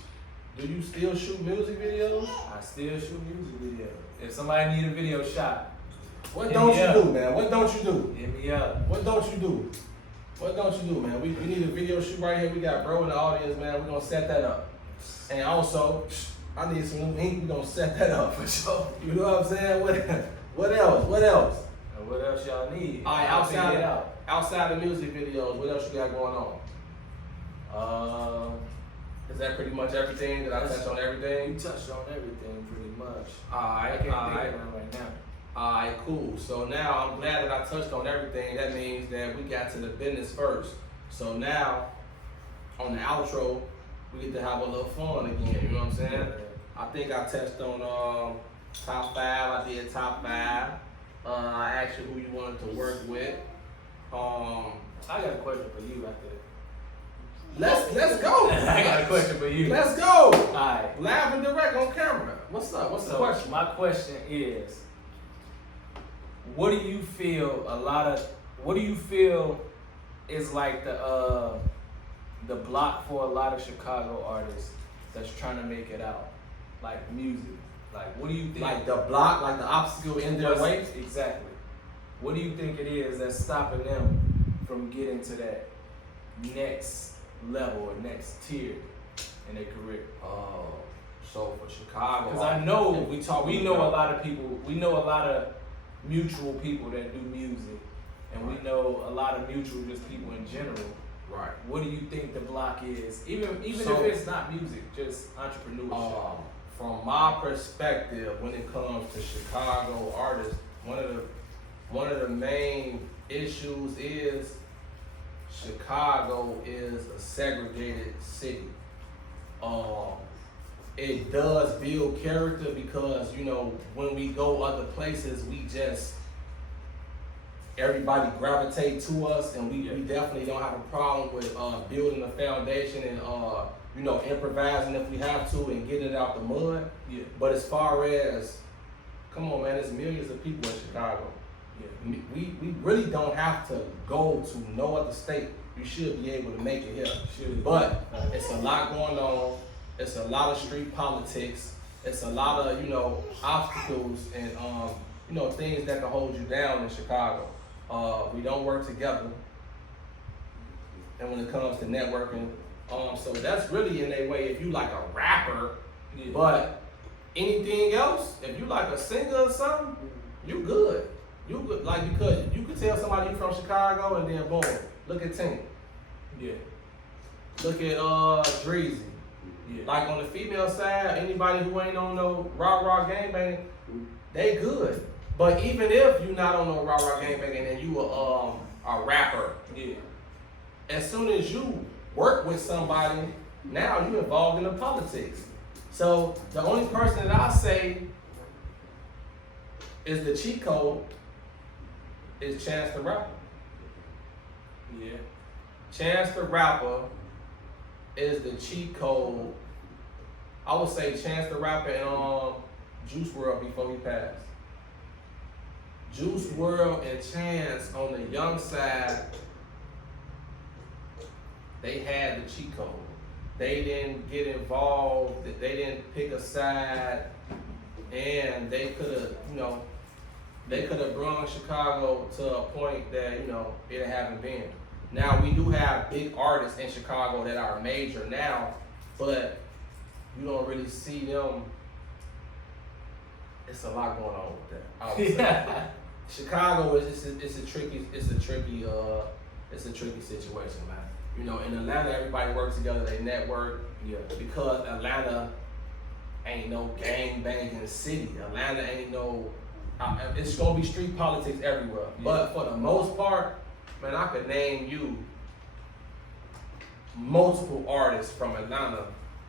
Do you still shoot music videos? I still shoot music videos. If somebody need a video shot, what don't you do, man? What don't you do? hit me up. What don't you do? What don't you do, man? We need a video shoot right here. We got bro in the audience, man. We're gonna set that up. And also, I need some new ink. We're gonna set that up for sure. You know what I'm saying? What else? What else? And what else y'all need? All right, outside of music videos, what else you got going on? Is that pretty much everything? Did I touch on everything? You touched on everything pretty much. Alright, I can't think of one right now. Alright, cool. So now I'm glad that I touched on everything. That means that we got to the business first. So now, on the outro, we get to have a little fun again. You know what I'm saying? I think I touched on top 5. I did top 5. I asked you who you wanted to work with. I got a question for you after that. Let's go. I got a question for you. Let's go. Alright. Live and direct on camera. What's up? What's the question? My question is, what do you feel is like the block for a lot of Chicago artists that's trying to make it out? Like music. Like what do you think? Like the block, like the obstacle in their way? Exactly. What do you think it is that's stopping them from getting to that next level or next tier in their career? So for Chicago, Because I know we know about a lot of people. We know a lot of mutual people that do music, and we know a lot of mutual just people in general. right. What do you think the block is? Even So- if it's not music, just entrepreneurship. From my perspective, when it comes to Chicago artists, one of the main issues is Chicago is a segregated city. It does build character because, when we go other places, everybody gravitate to us, and we definitely don't have a problem with building a foundation and improvising if we have to and getting it out the mud. Yeah. But as far as, come on, man, there's millions of people in Chicago. Yeah. We really don't have to go to no other state. You should be able to make it here. But it's a lot going on. It's a lot of street politics. It's a lot of, obstacles and, things that can hold you down in Chicago. We don't work together. And when it comes to networking, so that's really in a way, if you like a rapper, but anything else, if you like a singer or something, you good. You good, because you could tell somebody you from Chicago and then boom, look at Tink. Yeah. Look at Dreezy. Yeah. Like on the female side, anybody who ain't on no rah-rah gangbang, they good. But even if you not on no rah-rah gangbang and you a rapper, Yeah. as soon as you work with somebody, now you involved in the politics. So the only person that I say is the cheat code is Chance the Rapper. Yeah. Chance the Rapper is the cheat code. I would say Chance the Rapper and Juice WRLD before he passed. Juice WRLD and Chance on the young side, they had the cheat code. They didn't get involved. They didn't pick a side, and they could have brought Chicago to a point that it haven't been. Now we do have big artists in Chicago that are major now, but you don't really see them. It's a lot going on with that. I would say. Chicago is a tricky situation, man. In Atlanta, everybody works together. They network. Yeah. Because Atlanta ain't no gang banging city. Atlanta ain't no. It's gonna be street politics everywhere. Yeah. But for the most part, man, I could name you multiple artists from Atlanta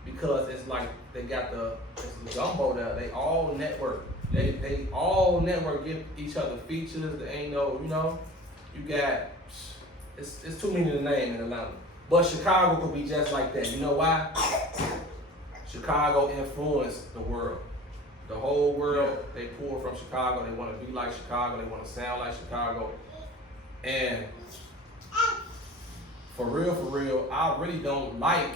because it's like they got it's gumbo there. They all network. They all network, give each other features. There ain't no, you got. It's too many to name in Atlanta. But Chicago could be just like that. You know why? Chicago influenced the world. The whole world, they pull from Chicago. They want to be like Chicago. They want to sound like Chicago. And for real, I really don't like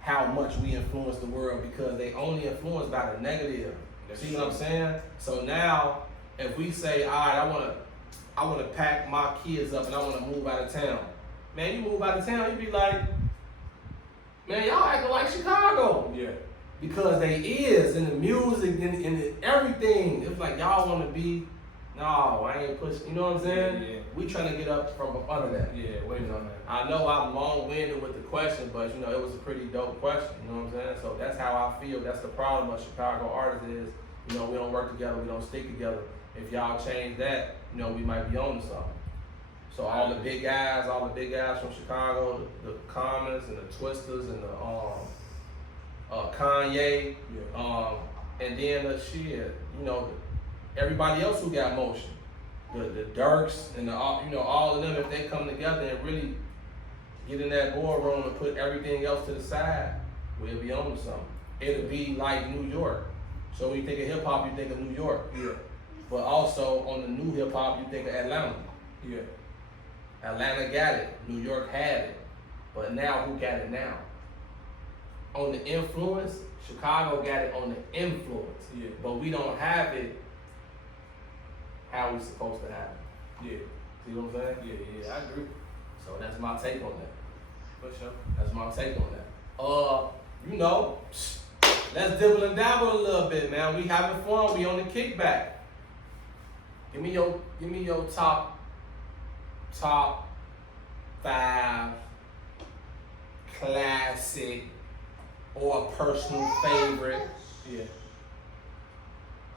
how much we influence the world because they only influence by the negative. See what I'm saying? So now, if we say, all right, I want to pack my kids up and I want to move out of town. Man, you move out of town, you be like, man, y'all acting like Chicago. Yeah. Because they is in the music and everything. It's like y'all want to be, no, I ain't pushing. You know what I'm saying? Yeah. We trying to get up from up under that. Yeah, waiting on that. I know I'm long-winded with the question, but it was a pretty dope question. You know what I'm saying? So that's how I feel. That's the problem with Chicago artists is, we don't work together, we don't stick together. If y'all change that, we might be on to something. So all the big guys from Chicago, the Commons and the Twisters and the Kanye, and then everybody else who got motion, the Dirks and all of them, if they come together and really get in that boardroom and put everything else to the side, we'll be on to something. It'll be like New York. So when you think of hip hop, you think of New York. Yeah. But also on the new hip hop, you think of Atlanta. Yeah. Atlanta got it. New York had it. But now who got it now? On the influence, Chicago got it on the influence. Yeah. But we don't have it how we supposed to have it. Yeah. See what I'm saying? Yeah, I agree. So that's my take on that. For sure. That's my take on that. Let's dibble and dabble a little bit, man. We having fun. We on the kickback. Give me your top 5 classic or a personal favorite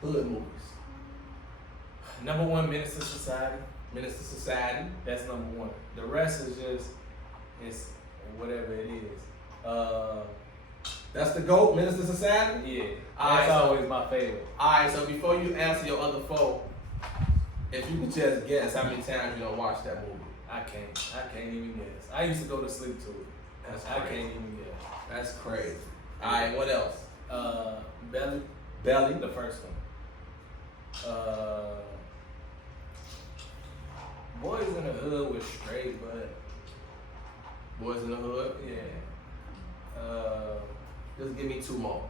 hood movies. Number 1, Menace to Society. Menace to Society. That's number 1. The rest is it's whatever it is. That's the GOAT, Menace to Society? Yeah. Alright, That's so- always my favorite. Alright, so before you answer your other 4, if you could just guess how many times you don't watch that movie. I can't even guess. I used to go to sleep to it. That's I crazy. can't even guess. That's crazy. All right, what else? Belly. Belly. The first one. Boys in the Hood was straight, but Boys in the Hood. yeah. Just give me 2 more.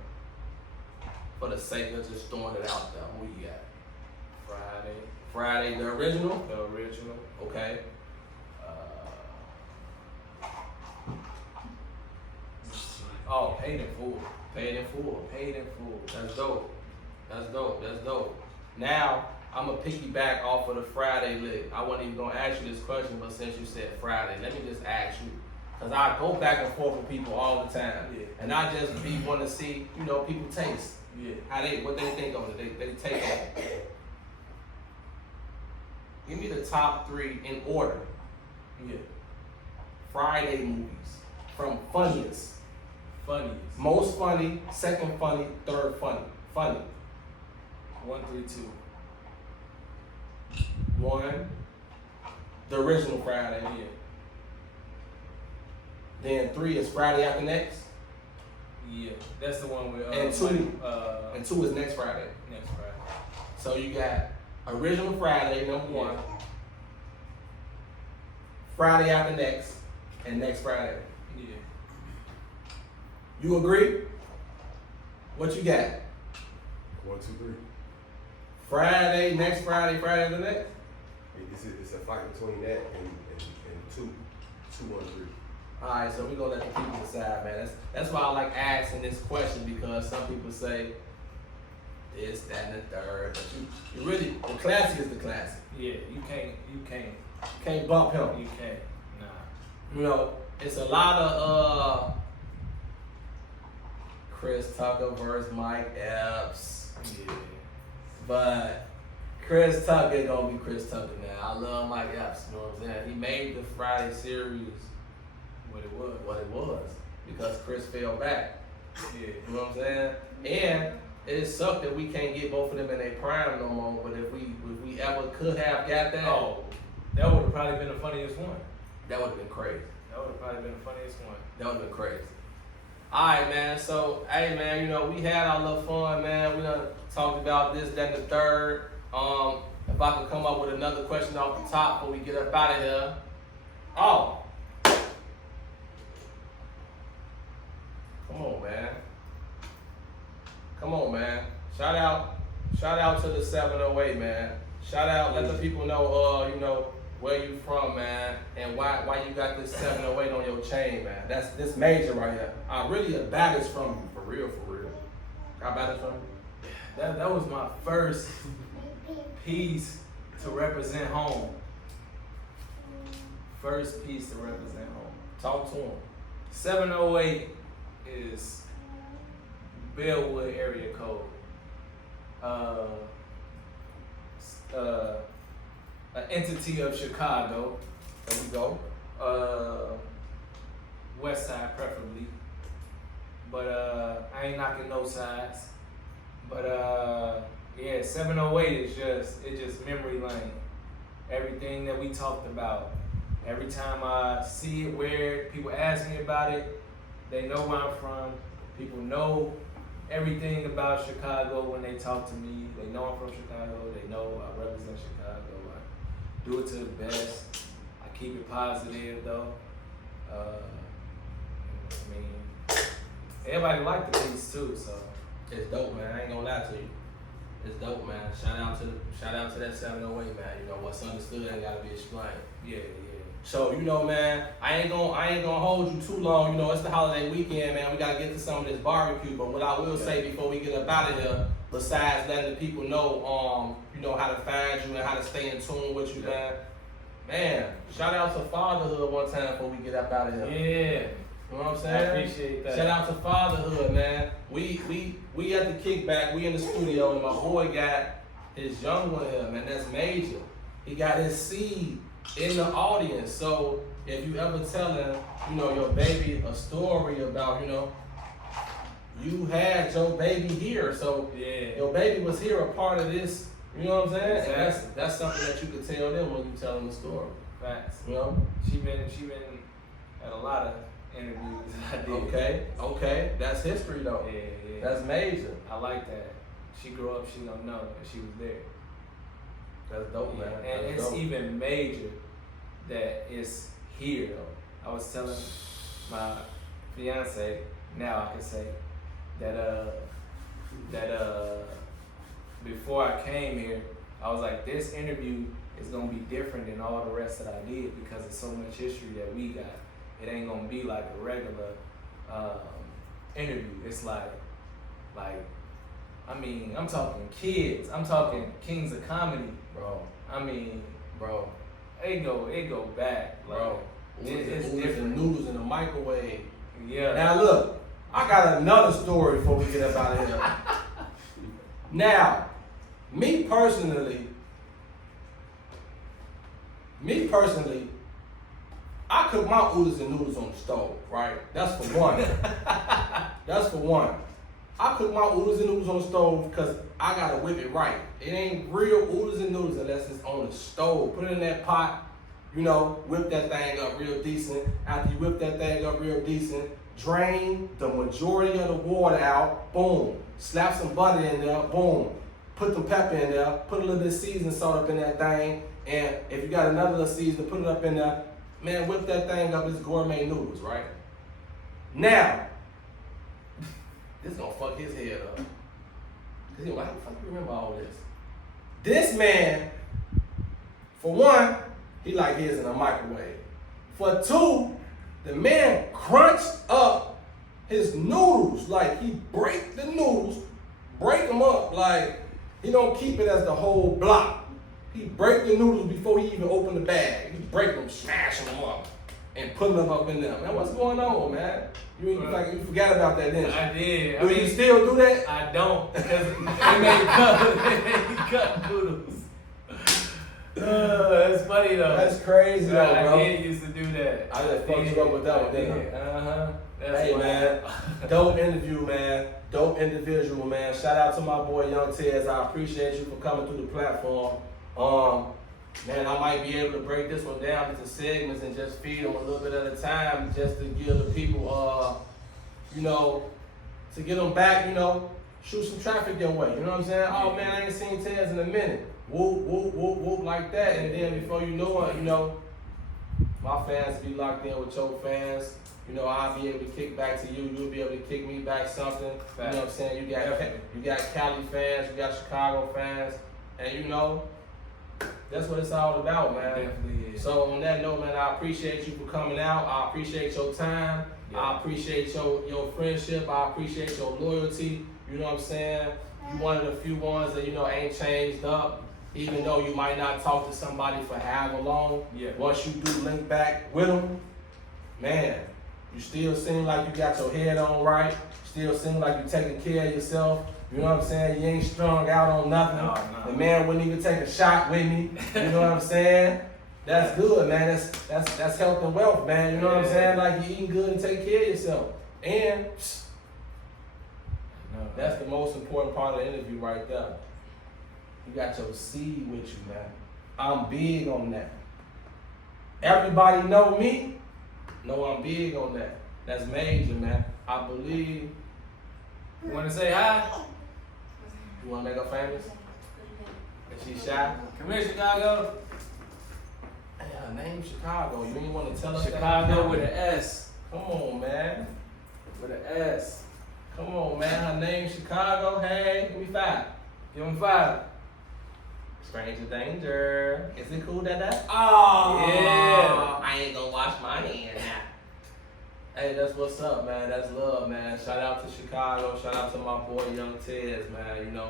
For the sake of just throwing it out there. Who you got? Friday. Friday, the original? The original. Okay. Oh, Paid in Full. Paid in full. Paid in Full. That's dope. That's dope. That's dope. Now, I'm going to piggyback off of the Friday lick. I wasn't even going to ask you this question, but since you said Friday, let me just ask you. Because I go back and forth with people all the time. Yeah. And I just be want to see, you know, people taste. Yeah. What they think of it. They take it. Give me the top 3 in order. Yeah. Friday movies. From funniest. Funniest. Most funny, second funny, third funny. Funny. 1, 3, 2. 1, the original Friday. Yeah. Then 3 is Friday After Next. Yeah. That's the one with And 2. like, And 2 is next Friday. next Friday. So you got original Friday, number 1. Yeah. Friday After Next, and next Friday. Yeah. You agree? What you got? 1, 2, 3. Friday, next Friday, Friday After Next? It's a fight between that and 2, 1, 3. Alright, so we're gonna let the people decide, man. That's why I like asking this question, because some people say this, that, and the third. But you really, the classic is the classic. Yeah. You can't. You can't bump him. You can't. Nah. You know, it's a lot of Chris Tucker versus Mike Epps. Yeah. But Chris Tucker gonna be Chris Tucker now. I love Mike Epps, you know what I'm saying? He made the Friday series What it was. what it was because Chris fell back. Yeah. You know what I'm saying? And it sucked that we can't get both of them in their prime no more. But if we ever could have got that, Oh, that would have probably been the funniest one. that would have been crazy. That would have probably been the funniest one. That would have been crazy. Alright, man. So, hey, man, you know, we had our little fun, man. We done talked about this, that, and the third. If I could come up with another question off the top before we get up out of here. Oh. Come on, man. Come on, man. Shout out to the 708, man. Shout out, let the people know, you know, where you from, man, and why you got this 708 on your chain, man. That's this major right here. I really a baddest from you, for real, for real. Got baddest from you? That was my first piece to represent home. First piece to represent home. Talk to him. 708 is Bellwood area code. An entity of Chicago. There we go. West side preferably. But I ain't knocking no sides. But yeah, 708 is just memory lane. Everything that we talked about. Every time I see it, wear it, people ask me about it, they know where I'm from. People know everything about Chicago when they talk to me. They know I'm from Chicago. They know I represent Chicago. I do it to the best. I keep it positive though. I mean, everybody liked the piece too, so. It's dope, man. I ain't gonna lie to you. It's dope, man. Shout out to that 708, man. You know what's understood ain't gotta be explained. Yeah. So, you know, man, I ain't gonna hold you too long. You know, it's the holiday weekend, man. We gotta get to some of this barbecue. But what I will say before we get up out of here, besides letting the people know, you know, how to find you and how to stay in tune with you, man. Man, shout out to fatherhood one time before we get up out of here. Yeah. You know what I'm I saying? appreciate that. Shout out to fatherhood, man. We at the kickback. We in the studio, and my boy got his young one here, man. That's major. He got his seed in the audience. So if you ever telling, you know, your baby a story about, you know, you had your baby here. So Yeah. your baby was here, a part of this. You know what I'm saying? Exactly. And that's something that you could tell them when you tell them the story. Facts. You know? She been at a lot of interviews I did. Okay. That's history though. Yeah. That's major. I like that. She grew up, she don't know that she was there. That's dope, man. And That's it's dope. even major that it's here though. I was telling my fiance, now I can say, that before I came here, I was like, this interview is gonna be different than all the rest that I did because of so much history that we got. It ain't gonna be like a regular interview. It's like, I mean, I'm talking kids. I'm talking kings of comedy. Bro. I mean, Bro. it go back. Like, Bro. it's Oodles different. and noodles in the microwave. Yeah. Now look, I got another story before we get up out of here. Now, me personally, I cook my oodles and noodles on the stove, right? That's for one. That's for one. I cook my oodles and noodles on the stove because I gotta whip it right. It ain't real oodles and noodles unless it's on the stove. Put it in that pot, whip that thing up real decent. After you whip that thing up real decent, drain the majority of the water out, boom. Slap some butter in there, boom. Put the pepper in there, put a little bit of seasoning salt up in that thing, and if you got another little seasoning, put it up in there. Man, whip that thing up, it's gourmet noodles, right? Now, this is gonna fuck his head up. Cause he's like, how the fuck you remember all this? This man, for one, he like his in a microwave. For two, the man crunched up his noodles. Like he break the noodles, break them up. Like he don't keep it as the whole block. He break the noodles before he even open the bag. He break them, smashing them up, and putting them up in there. Man, what's going on, man? You forgot about that, didn't you? I did. Do you still do that? I don't because they made cut noodles. That's funny though. That's crazy though, bro. I did used to do that. I just fucked you up with that one, didn't I? Uh-huh. Hey man, dope interview, man. Dope individual, man. Shout out to my boy Young Tez. I appreciate you for coming through the platform. Man, I might be able to break this one down into segments and just feed them a little bit at a time, just to give the people, to get them back, shoot some traffic your way. You know what I'm saying? Oh man, I ain't seen Tez in a minute. Whoop, whoop, whoop, whoop, like that. And then before you know it, my fans be locked in with your fans. I'll be able to kick back to you. You'll be able to kick me back something. You know what I'm saying? You got Cali fans, you got Chicago fans, and that's what it's all about, man. Definitely is. So on that note, man, I appreciate you for coming out. I appreciate your time. Yeah. I appreciate your friendship. I appreciate your loyalty. You know what I'm saying? You one of the few ones that ain't changed up. Even though you might not talk to somebody for however long, once you do link back with them, man, you still seem like you got your head on right. Still seem like you taking care of yourself. You know what I'm saying? You ain't strung out on nothing. No. The man wouldn't even take a shot with me. You know what I'm saying? That's good, man. That's health and wealth, man. You know what I'm saying? Like you eating good and take care of yourself. And that's the most important part of the interview right there. You got your seed with you, man. I'm big on that. Everybody know me. Know I'm big on that. That's major, man. I believe. You want to say hi? You want to make her famous? Is she shy? Come here, Chicago. Hey, her name's Chicago. You ain't want to tell us Chicago with an S. Come on, man. With an S. Come on, man. Her name's Chicago. Hey, give me 5. Give him 5. Stranger danger. Is it cool, Dada? Oh, yeah. I ain't gonna wash my hands. Hey, that's what's up, man. That's love, man. Shout out to Chicago. Shout out to my boy Young Tez, man.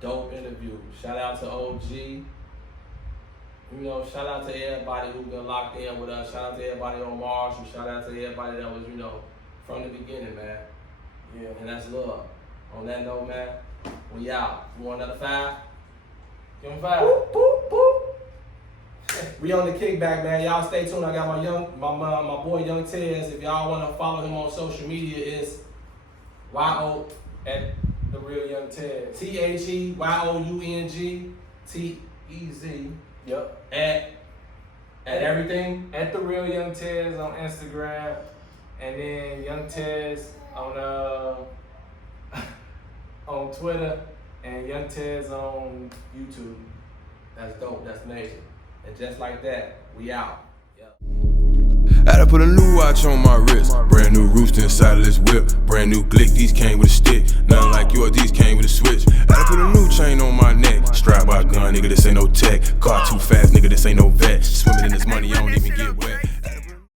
Dope interview. Shout out to OG. Shout out to everybody who been locked in with us. Shout out to everybody on Marshall. Shout out to everybody that was, from the beginning, man. Yeah, and that's love. On that note, man, we out. You want another 5? Give him 5. Boop, boop, boop. We on the kickback, man. Y'all stay tuned. I got my boy Young Tez. If y'all want to follow him on social media, it's YO At the real Young Tez. TheYoungTez. Yep. At everything. At the real Young Tez on Instagram. And then Young Tez on on Twitter and Young Tez on YouTube. That's dope. That's major. And just like that, we out. I had to put a new watch on my wrist. Brand new rooster inside of this whip. Brand new glick, these came with a stick. Nothing like yours, these came with a switch. I had to put a new chain on my neck. Strapped by a gun, nigga, this ain't no tech. Car too fast, nigga, this ain't no vet. Swimming in this money, I don't even get wet.